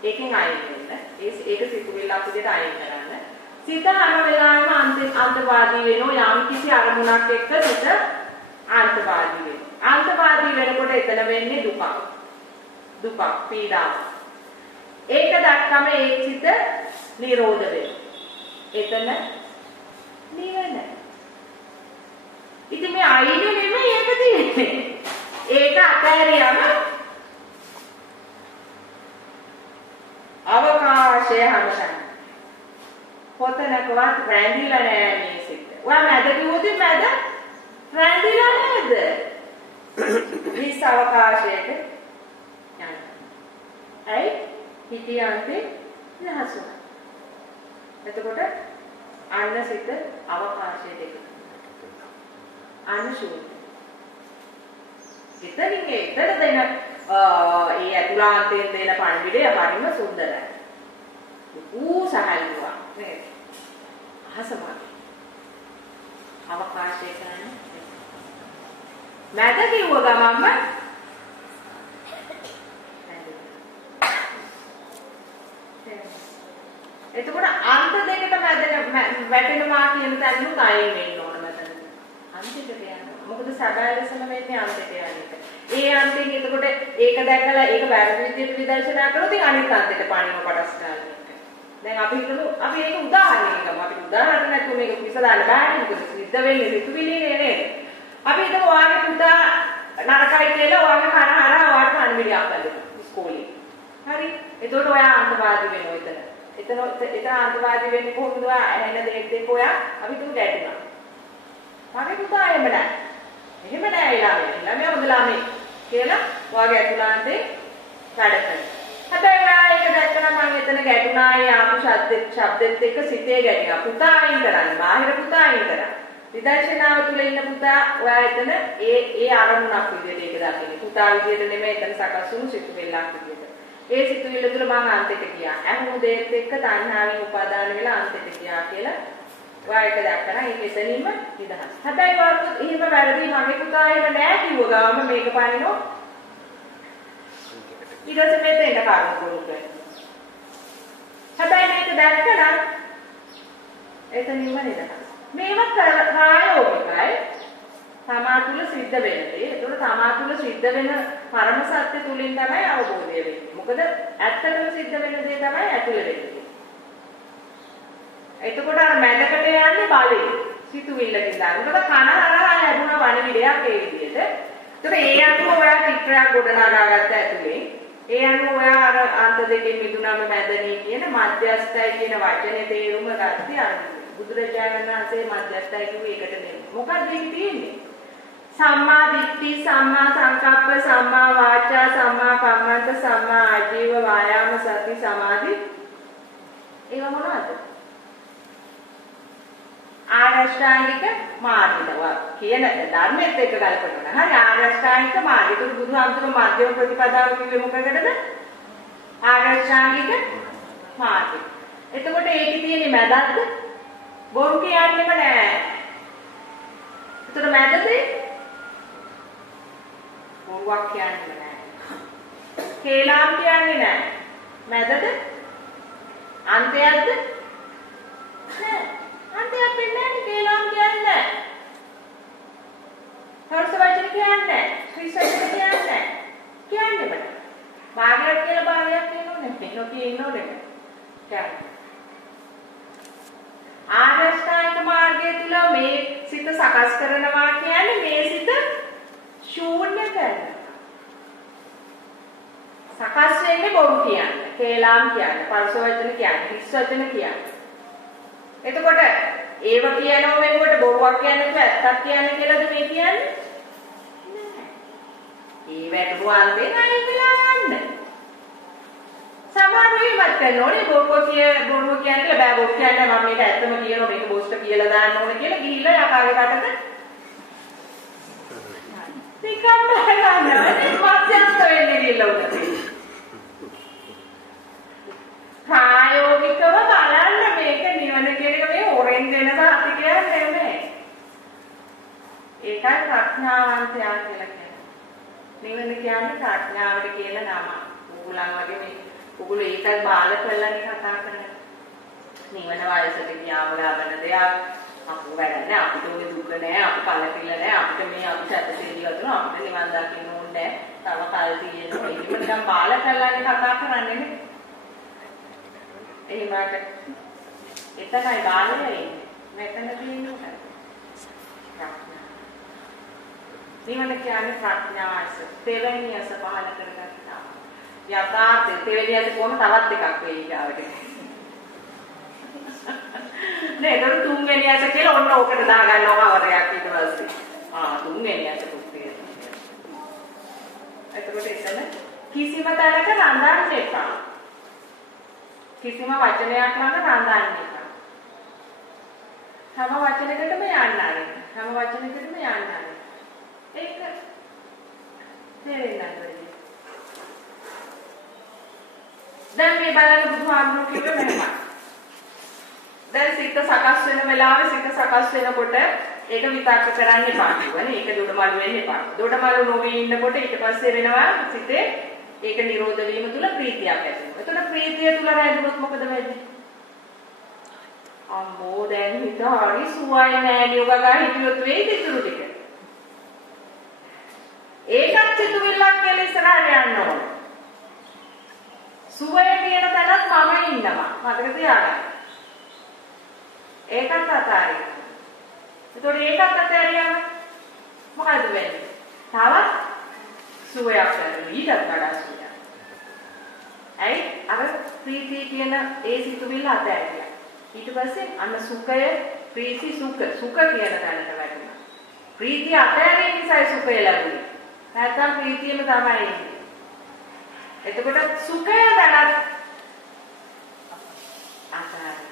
ඒකෙන් අයින් වෙන්න. ඒක සිතුවිල්ලක් විදිහට අයින් කරන්න. සිත හැම වෙලාවෙම අන්තවාදී වෙනවා. යම් කිසි අරමුණක් එක්ක සිත අන්තවාදී වෙනවා. අන්තවාදී වෙනකොට එතන වෙන්නේ දුක. දුක පීඩාව. ඒක දැක්කම ඒ සිත නිරෝධ වෙනවා. එතන නිවන. ඉතින් මේ අයිනේ නෙමෙයි ඒක තියෙන්නේ. ඒක අතහැරියම අවකාශය හැමතැන. පොතනකවත් රැඳිලා නෑ මේ සිත්. ඔයා මැද කිව්වොත් මැද රැඳිලා නේද? විස් අවකාශයක යනවා. ඇයි? හිතියන්තේ නහසුන. එතකොට අන්න සිත අවකාශයට එකතු. අනුශූන්‍ය. එතන දෙන ඒ අතුලාන්තයෙන් දෙන පණිවිඩය හරිම සුන්දරයි. සහල්ුවා නේද? අහසම අවකාශය කියන්නේ මැද කිව්ව ගමන්ම එතකොට අන්ත දෙකට මැද වැටෙනවා කියන තැනුත් අයින් වෙන්න ඕන මතන. අන්තයට යනවා. මොකද සබෑ ලෙසම වෙන්නේ අන්තයට යන්නේ. ඒ අන්තයෙන් එතකොට ඒක දැකලා ඒක වැරදි විදිහට විදර්ශනා කරොත් අනිත් අන්තයට පානිම කොටස් ගන්න. දැන් අපි හිතමු අපි ඒක උදාහරණයක් ගමු. අපි උදාහරණ නැතුව මේක විසඳන්න බෑ නේද? සිද්ධ වෙන්නේ සිතුවිලිනේ නේද? අපි හිතමු ඔයාගේ පුතා නරකයි කියලා ඔයාගේ හරහා ඔයාට පණිවිඩයක් වැදෙනවා ඉස්කෝලේ. හරි. එතකොට ඔයා අන්තවාදී වෙනවා එතන. එතන අන්තවාදී වෙන්නේ කොහොමද? ඇහෙන දෙයක් දෙක ඔයා අපි තුන් ගැටෙනවා. මගේ පුතා එහෙම නැහැ. එහෙම නැහැ ළමයා හොඳ ළමයි කියලා ඔයාගේ අතුලාන්තේ වැඩ කරනවා. හැබැයි ඔයා ඒක දැක්කම මම එතන ගැටුණායි ආපු ශබ්දෙත් එක්ක සිතේ ගැටියා. පුතා අයින් කරන්න. බාහිර පුතා අයින් කරන්න. විදර්ශනාව තුළ ඉන්න පුතා ඔයා එතන ඒ අරමුණක් විදිහට ඒක දකින්නේ. පුතා විදිහට නෙමෙයි එතන සකස් වුණු සිතුවිල්ලක් විදිහට. ඒ සිතුවිල්ල තුළ මම අන්තයට ගියා. අහමු දෙයත් එක්ක තණ්හාවෙන් උපාදාන වෙලා අන්තයට ගියා කියලා ඔයා ඒක දැක්කම ඒක එතනින්ම නිදහස්. හැබැයි ඔයාට එහෙම වැරදි මගේ පුතා එහෙම නෑ කිව්ව ගාම මේක පනිනෝ ඊට පස්සේ මෙතෙන්ට කාරණා කරනවා. හැබැයි මේක දැක්කනම් එතනින්ම නිදහස්. මේවත් ප්‍රායෝගිකයි. තමා තුළ සිද්ධ වෙන දේ. ඒතකොට තමා තුළ සිද්ධ වෙන පරම සත්‍ය තුලින් තමයි අවබෝධය වෙන්නේ. මොකද ඇත්තටම සිද්ධ වෙන දේ තමයි ඇතුළේ වෙන්නේ. එතකොට අර මැදකට යන්නේ බලේ. සිතුවිල්ලකින් දාන. මොකද කන හරහා ලැබුණ වණිවිඩයක් ඒ විදිහට. ඒතකොට ඒ අනුව ඔයා චිත්‍රයක් ගොඩනගාගත්ත ඇතුලේ. ඒ අනුව ඔයා අර අන්ත දෙකෙන් මිදුනම මැදණී කියන මධ්‍යස්ථයි කියන වචනේ තේරුම ගත්තී අර බුදුරජාණන් වහන්සේ මධ්‍යස්ථයි කිව්වේ ඒකට නෙමෙයි. මොකක්ද ඒක තියෙන්නේ? සම්මා දිට්ඨි, සම්මා සංකප්ප, සම්මා වාචා, සම්මා කම්මන්ත, සම්මා ආජීව, වායාම, සති, සමාධි. ඒවා මොනවද? ආරෂ්ඨාංගික මාර්ගය කියන ධර්මෙත් එක්ක ගලපනවා. හරි ආරෂ්ඨාංගික මාර්ගය. ඒක බුදුහාමුදුරුවෝ මධ්‍යම ප්‍රතිපදාව කිව්වේ මොකකටද? ආරෂ්ඨාංගික මාර්ගය. එතකොට ඒකේ තියෙන්නේ මැදක්ද? බොරු කියන්නේම නෑ. එතකොට මැදද? බොරුවක් කියන්නේම නෑ. කේලාම් කියන්නේ නෑ. මැදද? අන්තයක්ද? නෑ. අන්තයක් වෙන්නේ නැහැ කේලාම් කියන්නේ නැහැ. හර්ෂ වචන කියන්නේ නැහැ. ශ්‍රී වචන කියන්නේ නැහැ. කියන්නේ බෑ. භාගයක් කියලා භාගයක් කියනෝනේ. මේක කියනෝනේ. කියන්නේ. ආරෂ්ඨාංග මාර්ගය තුල මේ සිත සකස් කරනවා කියන්නේ මේ සිත ශූන්‍ය කරනවා. සකස් වෙන්නේ බොරු කියන්නේ. කේලාම් කියන්නේ, පරස වචන කියන්නේ, හිස් වචන කියන්නේ. එතකොට ඒව කියනෝ වෙනකොට බොරුවක් කියන්නේ නැතුව ඇත්තක් කියන්නේ කියලාද මේ කියන්නේ? නෑ. ඒ වැටුවාන් දෙන අයින් වෙලා යන්න. සමහර වෙලාවට කරනෝනේ බොරුව කියන්නේ බෑ බොරු කියන්නේ මම මේක ඇත්තම කියනවා මේක බොස්ට කියලා දාන්න ඕනේ කියලා ගිහිල්ලා යකාගේ රටට නිකන් බහලා මැදස්ත වෙන්නේ කියලා උනේ. ප්‍රායෝගිකව බලන්න මේක නිවන කියන එක මේ හොරෙන් දෙන සාති කියන්නේ නෙමෙයි. ඒකයි ප්‍රඥාවන්තයා කියලා කියන්නේ. නිවන කියන්නේ ප්‍රඥාවට කියන නම. උගලන් වගේ මේ උගල ඒකයි බාල කළානේ කතා කරන්නේ. නිවන වයසට ගියාම ලබන දෙයක් අපු වැඩන්නේ අපිට උනේ දුක නෑ අපි කලකිරෙල නෑ අපිට මේ අපි සැපසේ ජීවත් වෙනවා අපිට නිවන් දකින්න ඕනේ නෑ තව කල් තියෙනවා ඒක නිකන් බාල කළානේ කතා කරන්නේ නේ. එහෙමකට එතනයි බාලනේ මෙතන තියෙන්නේ මොකක්ද? නිවන කියන්නේ ප්‍රඥාවස තෙවැනියස පහල කරගත්තා. යථාර්ථ තෙවැනියස කොහොම තවත් එකක් වෙයි ඊගාවට. නේද තුන්වෙනියස කියලා ඔන්න ඕකට දාගන්නවා වරයක් ඊට පස්සේ. තුන්වෙනියස පුස්තකය. එතකොට එතන කිසිම තැනක රඳන්න එපා. කිසිම වචනයක් ළඟ රඳන්න එපා. හැම වචනයකටම යන්න ආරෙන්න. හැම වචනයකටම යන්න ආරෙන්න. ඒක තේරෙන්නේ නැහැ. දැන් මේ බලන්න බුදුහාමුදුරුවෝ කිව්ව මෙහෙම. දැන් සිත සකස් වෙන වෙලාවේ සිත සකස් වෙනකොට ඒක විතක්ක කරන්න එපා කියවනේ. ඒක දොඩමළු වෙන්න එපා. දොඩමළු නොවේ ඉන්නකොට ඊට පස්සේ වෙනවා සිතේ ඒක නිරෝධ වීම තුල ප්‍රීතියක් ඇති වෙනවා. එතකොට ප්‍රීතිය තුල රැඳුනොත් මොකද වෙන්නේ? අම්මෝ දැන් හිත හරි සුවයි නෑනේ ඔබගා හිතුවොත් වෙයිද ඉතුරු ටික? ඒකත් සිතුවිල්ලක් කියලා ඉස්සරහට යන්න ඕන. සුවය කියන තැනත් මම ඉන්නවා. මතක තියාගන්න. ඒකත් අතාරින්න. එතකොට ඒකත් අතාරියම මොකද වෙන්නේ? තවත් සුවයක් ලැබෙනවා. ඊටත් වඩා සුවයක්. ඇයි? අර ප්‍රීතිය කියන ඒ සිතුවිල්ල අතාරියා. ඊට පස්සේ අන්න සුඛය, ප්‍රීති සුඛ කියන තැනට වැටුණා. ප්‍රීතිය අතාරින්න නිසා සුඛය ලැබුණේ. නැත්නම් ප්‍රීතියම තමයි ඉන්නේ. එතකොට සුඛය දැනත් අතාරින්න.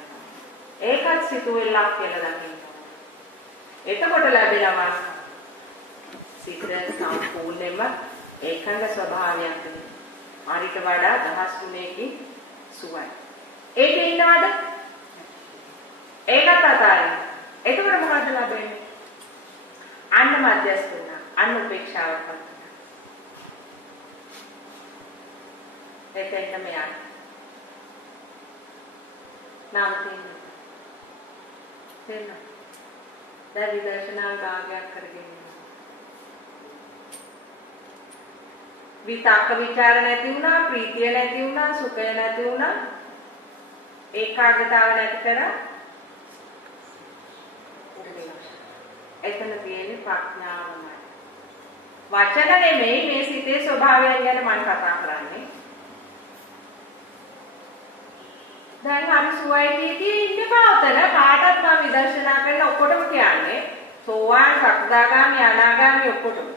ඒකත් සිතුවිල්ලක් කියලා දකින්න. එතකොට ලැබෙනවා සිත සම්පූර්ණයෙන්ම ඒකංග ස්වභාවයක් වෙනවා. හරිට වඩා දහස් ගුණයකින් සුවයි. ඒකේ ඉන්නවද? ඒකත් අතාරින්න. එතකොට මොකද ලැබෙන්නේ? අන්න මධ්‍යස්ථුණ, අන්න උපේක්ෂාවක් වත්ත. ඒකෙන්ම යන්න. නම් තියෙනවා. තේරෙනවද? දැන් විදර්ශනා භාගයක් කරගෙන විතක්ක ਵਿਚාර නැති වුණා, ප්‍රීතිය නැති වුණා, සුඛය නැති වුණා, ඒකාග්‍රතාව නැති කරා. එතන තියෙන්නේ ප්‍රඥාවමයි. වචන නෙමෙයි මේ සිතේ ස්වභාවයන් ගැන මම කතා කරන්නේ. දැන් හරි සුවයිටි ඉන්නේ පාතන කාටත් මම විදර්ශනා කරන ඔක්කොටම කියන්නේ සෝවාන් සකදාගාමි අනාගාමි ඔක්කොටම.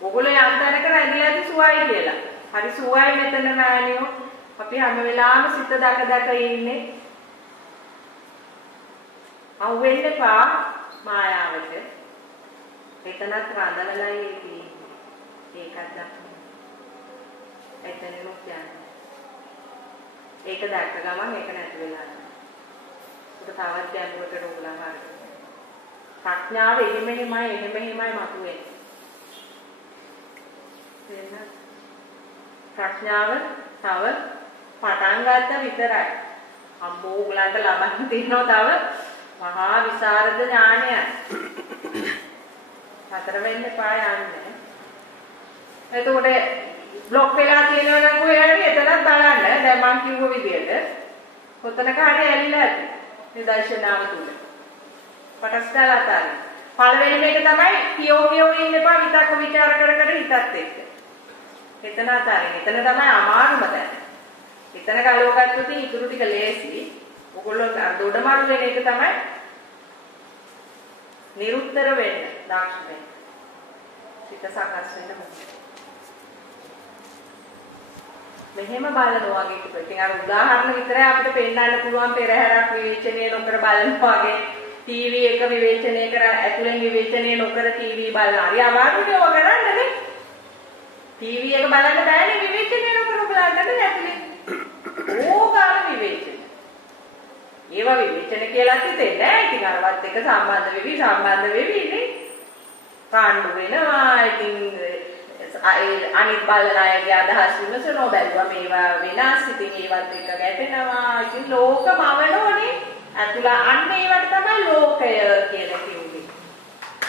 ඔගොල්ලෝ යම් තැනක රැඳිලා ඇති සුවයි කියලා. හරි සුවයි මෙතන නෑනියෝ. අපි හැම වෙලාවෙම සිත දක ඉන්නේ. අවුෙන්න එපා මායාවට. එතනත් රඳලලයි තියෙන්නේ. ඒකත් දක්වන්න. එතනම කියන්නේ. ඒක දැක්ක ගමන් ඒක නැති වෙලා යනවා. ඒක තවත් ගැඹුරකට උගලන් හරියට. ප්‍රඥාව එහෙමයි මතුවෙන්නේ. එහෙනම් ප්‍රඥාව තව පටන් ගත්ත විතරයි. අම්බෝ උගලන්ට ලබන්න තියෙනවා තව මහා විසරද ඥානය. හතර වෙන්න එපා යන්නේ. එතකොට බ්ලොක් වෙලා තියෙනවා නම් ඔය හරි එතනත් බලන්න. දැන් මම කිව්ව විදිහට කොතනක හරි ඇලිලා ඇති. නිදර්ශනාව තුල. පටස්තලාතරයි. පළවෙනි මේක තමයි කියෝ ඉන්න එපා විතක්ක ਵਿਚාර කර හිතත් එක්ක. එතන අතාරින්න. එතන තමයි අමාරුම තැන. එතන ගලව ගත්තොත් ඉතුරු ටික ලේසි. ඔයගොල්ලෝ දොඩමඩු වෙන එක තමයි නිරුත්තර වෙන්න, දක්ෂ වෙන්න. සිත සකස් වෙන්න ඕනේ. මෙහෙම බලනවා වගේ ටික. ඉතින් අර උදාහරණ විතරයි අපිට පෙන්නන්න පුළුවන් පෙරහැරක් විවේචනය නොකර බලනවා වගේ. ටීවී එක විවේචනය කර ඇතුලෙන් විවේචනය නොකර ටීවී බලනවා. හරි අමාරුනේ ඔය කරන්නේ. ටීවී එක බලන්න බෑනේ විවේචනය නොකර බලන්නද ඇතුලේ. ඕකාර විවේචන. ඒවා විවේචන කියලා හිතෙන්නේ නැහැ. ඉතින් අරවත් එක සම්බන්ධ වෙවි නේ. කාණ්ඩු වෙනවා. ඉතින් අනිත් බලන අයගේ අදහස් විමසනවා බැලුවා මේවා වෙනස්. ඉතින් ඒවත් එක්ක ගැටෙනවා. ඉතින් ලෝකමවනෝනේ. අතුල අන්න ඒවට තමයි ලෝකය කියලා කිව්වේ.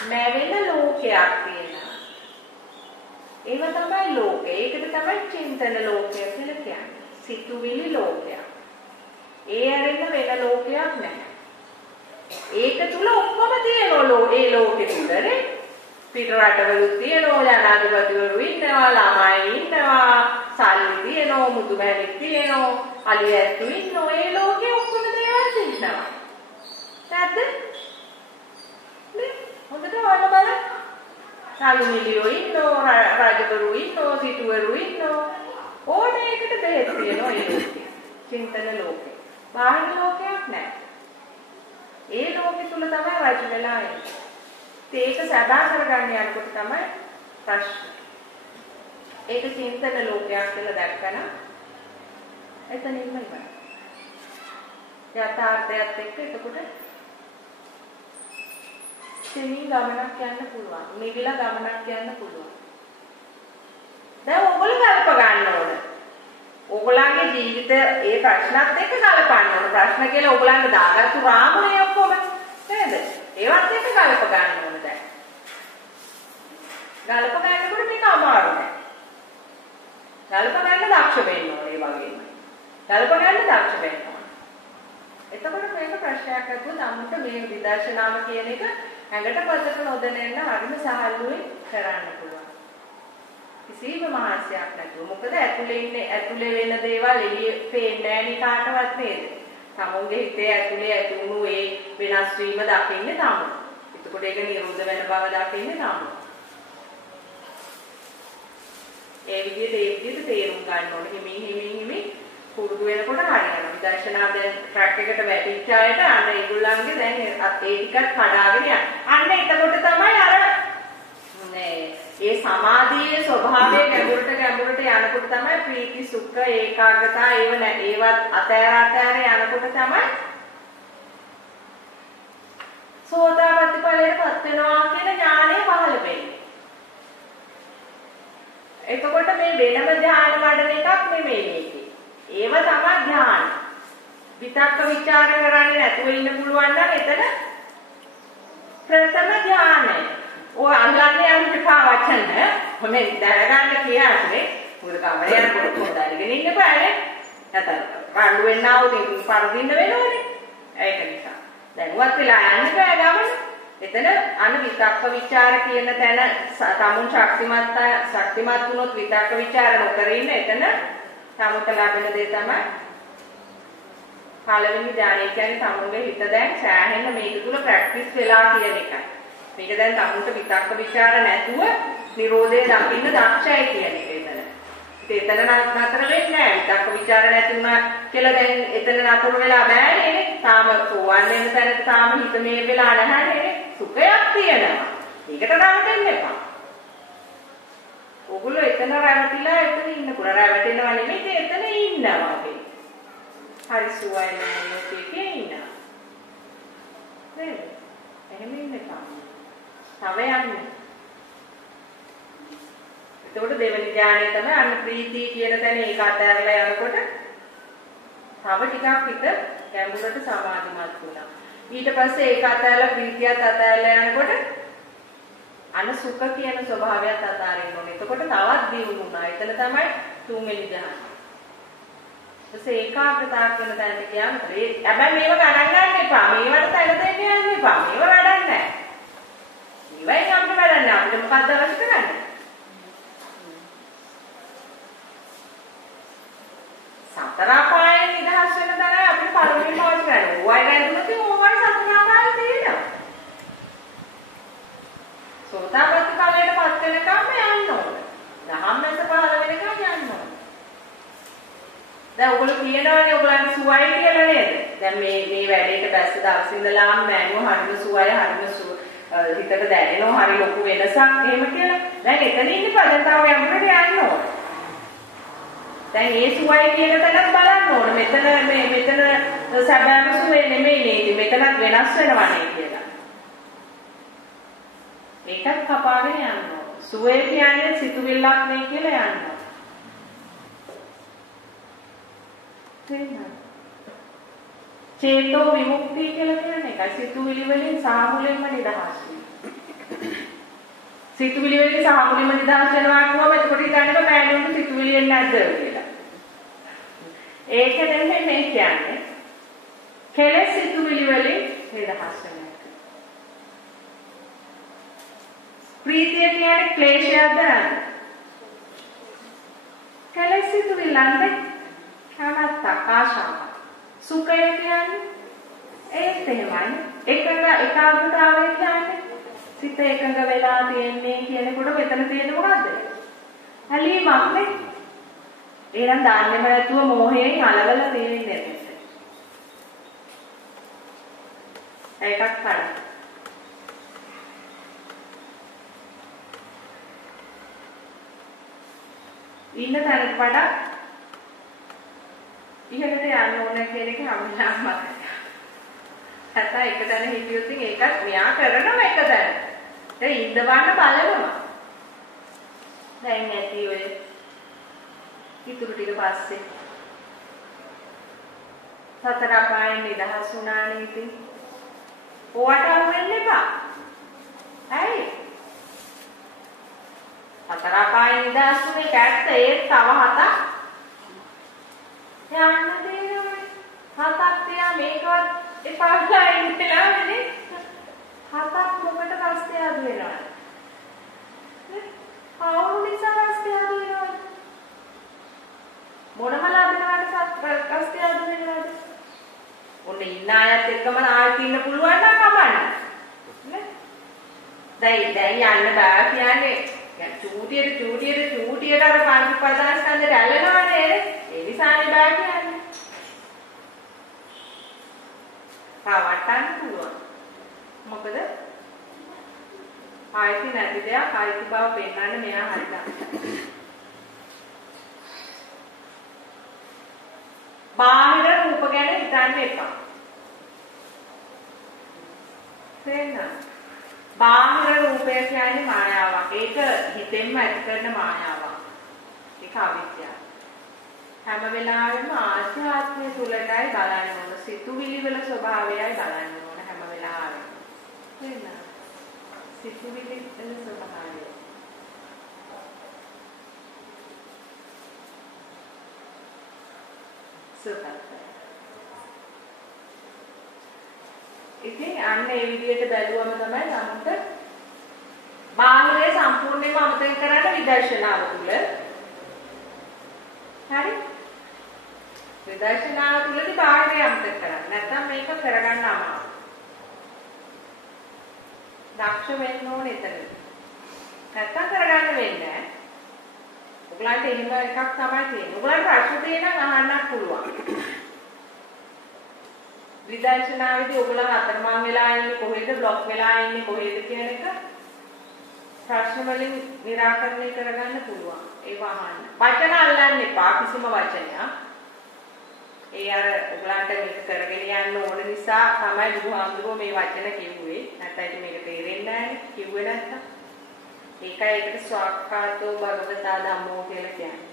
මැවෙන ලෝකයක් තියෙනවා. ඒව තමයි ලෝකය. ඒකට තමයි චින්තන ලෝකය කියලා කියන්නේ. සිතුවිලි ලෝකයක්. ඒ ඇරෙන්න වෙන ලෝකයක් නැහැ. ඒක තුල ඔක්කොම තියෙනවා ඒ ලෝකෙ තුලනේ. පිට රටවලුත් තියෙනවා, ජනාධිපතිවරු ඉන්නවා, ළමයි ඉන්නවා, සල්ලි තියෙනවා, මුතුමැණික් තියෙනවා, අලියැත්තු ඉන්නවා. ඒ ලෝකෙ ඔක්කොම දේවල් තියෙනවා. නැද්ද? නේ? හොඳට ඔයාලා බලන්න. සල්ලි මිලියෝ ඉන්නවා, රජවරු ඉන්නවා, සිටුවරු ඉන්නවා. ඕනේ එකට බෙහෙත් තියෙනවා ඒ ලෝකෙ. චින්තන ලෝකෙ. බාහිර ලෝකයක් නැහැ. ඒ ලෝකෙ තුල තමයි රජ වෙලා ඉන්නේ. ඒක සබා කරගන්න යනකොට තමයි ප්‍රශ්න. ඒක චින්තන ලෝකයක් කියලා දැක්කම එතනින්ම ඉවරයි. යථාර්ථයත් එක්ක එතකොට තේමී ගමනක් යන්න පුළුවන්. නිවිලා ගමනක් යන්න පුළුවන්. දැන් ඔයගොල්ලෝ ගලප ගන්න ඕන. ඔයගොල්ලන්ගේ ජීවිත ඒ ප්‍රශ්නත් එක්ක ගලපන්න ඕන. ප්‍රශ්න කියලා ඔයගොල්ලන්ට දාගත්තු රාමුනේ ඔක්කොම නේද? ඒවත් එක්ක ගලප ගන්න ඕන දැන්. ගලප ගන්නකොට මේක අමාරු නෑ. ගලප ගන්න දක්ෂ වෙන්න ඕනේ ඒ වගේම. ගලප ගන්න දක්ෂ වෙන්න ඕනේ. එතකොට මේක ප්‍රශ්නයක් අහුවොත් අමුත මේ විදර්ශනාව කියන එක ඇඟට පතක නොදැනෙන්න හරිම සහල්ුවෙන් කරන්න පුළුවන්. කිසිම මහන්සියක් නැතුව. මොකද ඇතුලේ වෙන දේවල් එළියේ පේන්නේ නැහැ කාටවත් නේද? තමුන්ගේ හිතේ ඇතුලේ ඇතුණු ඒ වෙනස් වීම දකින්නේ තමුන්. එතකොට ඒක නිරෝධ වෙන බව දකින්නේ තමුන්. ඒ විදිහට තේරුම් ගන්න ඕනේ. හිමින් පුරුදු වෙනකොට හරියනවා. විදර්ශනා දැන් ට්‍රැක් එකට වැටිච්ච අයට අන්න ඒගොල්ලන්ගේ දැන් ඒ ටිකක් කඩාගෙන යනවා. අන්න එතකොට තමයි අර ඒ සමාධියේ ස්වභාවය ගැඹුරට යනකොට තමයි ප්‍රීති සුඛ ඒකාග්‍රතාව ඒවත් අතෑර යනකොට තමයි සෝතාපට්ටි ඵලයටපත් වෙනවා කියන ඥානය පහළ වෙන්නේ. එතකොට මේ වෙනම ඥාන වඩන එකක් නෙමෙයි මේකේ. ඒව තමයි ඥාන. විතක්ක ਵਿਚාර කරන්නේ නැතුව ඉන්න පුළුවන් නම් එතන ප්‍රථම ඥානය. ඔය අල්ලන්නේ යම් එපා වචන මොනේ දැනගන්න කියන්නේ මොකද කමරේ යනකොට හොඳයිගෙන ඉන්න බෑනේ. නැතර රණ්ඩු වෙන්නව තියෙන පරදින්න වෙනවනේ. ඒක නිසා දැන්වත් වෙලා යන්න බෑ ගමන. එතන අන්න විතක්ක ਵਿਚාර කියන තැන තමුන් ශක්තිමත් වුණොත් විතක්ක ਵਿਚාර නොකර ඉන්න එතන තමුන්ට ලැබෙන දේ තමයි පළවෙනි ඥානය කියන්නේ තමුන්ගේ හිත දැන් සෑහෙන මේක තුල ප්‍රැක්ටිස් වෙලා කියන එකයි. මේක දැන් තමුන්ට විතක්ක ਵਿਚාර නැතුව නිරෝධය දකින්න දක්ෂයි කියන එක එතන. එතන නතර වෙන්නේ නැහැ. විතක්ක ਵਿਚාර නැතුණා කියලා දැන් එතන නතර වෙලා බෑනේ. තාම සෝවන් වෙන තැනට තාම හිත මේ වෙලා නැහැනේ. සුඛයක් තියෙනවා. ඒකට රැවටෙන්න එපා. ඔගොල්ලෝ එතන රැවටිලා එතන ඉන්නකොට රැවටෙනව නෙමෙයි එතන ඉන්නවා වගේ. හරි සුවයි නේද කියේ ඉන්නවා. නේද? එහෙම ඉන්න එපා. තව යන්න. එතකොට දෙවෙනි ඥානය තමයි අන්න ප්‍රීතිය කියන තැන ඒක අතහැරලා යනකොට තව ටිකක් හිත ගැඹුරට සමාධිමත් වුණා. ඊට පස්සේ ඒක අතහැරලා ප්‍රීතියත් අතහැරලා යනකොට අන සුඛ කියන ස්වභාවයත් අතාරින්න ඕනේ. එතකොට තවත් දියුණු වුණා. එතන තමයි තුන්වෙනි ඥානය. ඊට ඒකාග්‍රතාව කියන තැනට කියන්නේ හැබැයි මේව ගණන් ගන්න එපා. මේවට තැන දෙන්න යන්න එපා. මේව වැඩක් නැහැ. මේවයි අපිට වැඩක් නැහැ. අපිට මොකද්ද අවශ්‍ය කරන්නේ? සතර අපායෙන් නිදහස් වෙන තරයි අපිට පළවෙනිම අවශ්‍ය කරන්නේ. ඕවයි ගැඳුනොත් ඕවයි සතර අපායේ තියෙනවා. සෝතාපට්ටි ඵලයට පත් වෙනකම් යන්න ඕනේ. ධම්මස පහළ වෙනකම් යන්න ඕනේ. දැන් ඔයගොල්ලෝ කියනවානේ ඔයගලන්ට සුවයි කියලා නේද? දැන් මේ වැඩේට බැස්ස දවස් ඉඳලාම මෑනුව හරිම සුවයි හරිම හිතට දැනෙනවා හරි ලොකු වෙනසක් එහෙම කියලා. දැන් එතන ඉන්න පදතාව යමුකට යන්න ඕනේ. දැන් ඒ සුවයි කියන තැනත් බලන්න ඕනේ. මෙතන සැබෑම සුවේ නෙමෙයි නේද? මෙතනත් වෙනස් වෙනවනේ කියලා. ඒකත් කපාගෙන යන්න ඕනේ. සුවේ කියන්නේ සිතුවිල්ලක් නේ කියලා යන්න ඕනේ. තේරෙනවද? චේතෝ විමුක්තිය කියලා කියන්නේ ඒකයි. සිතුවිලි වලින් සාමුලින්ම නිදහස් වීම. සිතුවිලි වලින් සාමුලින්ම නිදහස් වෙනවා කියවම එතකොට හිතන්නේ මෑණියුන්ට සිතුවිලි එන්නේ නැද්ද කියලා. ඒක නෙමෙයි මේ කියන්නේ. කෙලෙස් සිතුවිලි වලින් නිදහස් වෙනවා. ප්‍රීතිය කියන්නේ ක්ලේශයක්ද නැද්ද? කෙලෙස් සිතුවිල්ලන්ද කමත්ත ආශාව. සුඛය කියන්නේ ඒත් එහෙමයි. ඒකාග්‍රතාවය කියන්නේ සිත එකඟ වෙලා තියෙන්නේ කියනකොට මෙතන තියෙන්නේ මොකද්ද? හැලීමක් නේ. එහෙනම් දාන්නෙම නැතුව මෝහයෙන් අලවල තියෙන්නේ නැද්ද? ඒකක් කරා. ඉන්න තැනට වඩා ඉහළට යන්න ඕන කියන එක හැමදාම මතකයි. නැත්නම් එක තැන හිටියොත් ඒකත් මෙයා කරනවා එක තැන. දැන් ඉඳවන්න බලනවා. දැන් ඇති ඔය ඉතුරු ටික පස්සේ සතර අපායෙන් නිදහස් වුණානේ ඉතින්. ඕවට අහු වෙන්න එපා. ඇයි? සතර අපායෙන් නිදහස් වුණේ කැත්ත ඒත් තව හතක් යන්න දෙනවා. හතක් තියා මේකවත් එපා වෙලා ඉඳලා නේ. හතක් මොකට රස්තිය අඩු වෙනවද? නේ? කවුරු නිසා රස්තිය අඩු වෙනවද? මොනම ලබනවට රස්තිය අඩු වෙනවද? ඔන්න ඉන්න අයත් එක්කම ආයෙත් ඉන්න පුළුවන් නම් කමන්න. නේ? දැන් යන්න බෑ කියන්නේ චූටියට අර පංච උපාදානස්කන්ධයට ඇලෙනවනේ නේද? ඒ නිසානේ බෑ කියන්නේ. පාවට්ටන්න පුළුවන්. මොකද? ආයිති නැති දෙයක් ආයිති බව පෙන්වන්න මෙයා හරියට. බාහිර රූප ගැන හිතන්න එපා. තේරෙනවද? බාහිර රූපය කියන්නේ මායාවක්. ඒක හිතෙන්ම ඇති කරන මායාවක්. ඒක අවිද්‍යාව. හැම වෙලාවෙම ආධ්‍යාත්මය තුලටයි බලන්න ඕන. සිතුවිලි වල ස්වභාවයයි බලන්න ඕන හැම වෙලාවෙම. තේරෙනවද? සිතුවිලි වල ස්වභාවය. සුපත්. ඉතින් අන්න ඒ විදිහට බැලුවම තමයි නමුත් බාහිරේ සම්පූර්ණයෙන්ම අමතක කරන්න විදර්ශනාව තුල. හරි? විදර්ශනාව තුලදී බාහිරේ අමතක කරන්න. නැත්නම් මේක කරගන්න අමාරුයි. දක්ෂ වෙන්න ඕනේ එතන. නැත්නම් කරගන්න වෙන්නේ නැහැ. ඔයගලන්ට එහෙම එකක් තමයි තියෙන්නේ. ඔයගලන්ට ප්‍රශ්න තියෙනවා අහන්නත් පුළුවන්. විදර්ශනාවේදී ඔයගොල්ලෝ අතරමං වෙලා ඉන්නේ කොහෙද બ્લોක් වෙලා ඉන්නේ කොහෙද කියන එක ප්‍රශ්න වලින් निराකරණය කරගන්න පුළුවන්. ඒක අහන්න. වචන අල්ලන්න එපා කිසිම වචනයක්. ඒ අර ඔයගලන්ට මේක කරගෙන යන්න ඕන නිසා තමයි බුදුහාමුදුරුවෝ මේ වචන කිව්වේ. නැත්නම් මේක තේරෙන්නේ නැහැ කිව්වේ නැත්තම්. ඒකයි ඒකට ස්වාක්ඛාතෝ භගවතා ධම්මෝ කියලා කියන්නේ.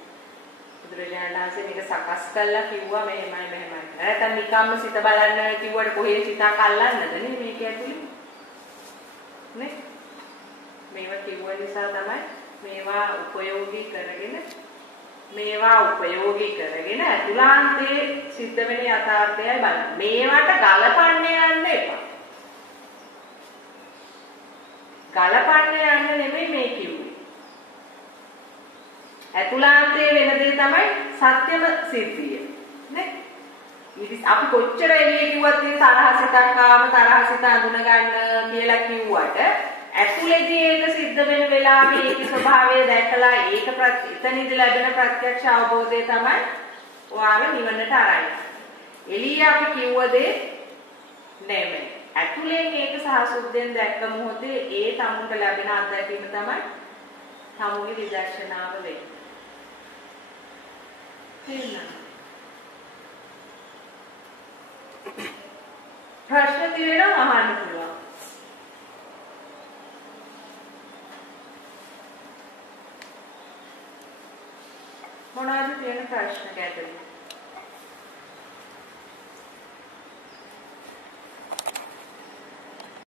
බුදුරජාණන් වහන්සේ මේක සකස් කළා කිව්වා මෙහෙමයි. නැත්නම් නිකම්ම සිත බලන්න කිව්වට කොහේ සිතක් අල්ලන්නද නේ මේක ඇතුලේ? නේ? මේවා කිව්ව නිසා තමයි මේවා උපයෝගී කරගෙන ඇතුළාන්තයේ සිද්ධ වෙන යථාර්ථයයි බලන්න. මේවට ගලපන්න යන්න එපා. ගලපන්න යන්න නෙමෙයි මේ කිව්වේ. ඇතුළාන්තයේ වෙන දේ තමයි සත්‍යම සිද්ධිය. නේ ඉතින් අපි කොච්චර එළියේ කිව්වත් මේ තරහසිතක් ආම තරහසිත අඳුන ගන්න කියලා කිව්වට ඇතුළේදී ඒක සිද්ධ වෙන වෙලාවේ ඒකේ ස්වභාවය දැකලා ඒක එතනදී ලැබෙන ප්‍රත්‍යක්ෂ අවබෝධය තමයි ඔයාලා නිවනට අරයි. එළියේ අපි කිව්ව දේ නෙමෙයි. ඇතුළෙන් ඒක සහසුද්ධෙන් දැක්ක මොහොතේ ඒ තමුන්ට ලැබෙන අත්දැකීම තමයි තමුගේ විදර්ශනාව වෙන්නේ. තේරුණා? ප්‍රශ්න තියෙනවා අහන්න පුළුවන්. මොනවද තියෙන ප්‍රශ්න ගැටලු?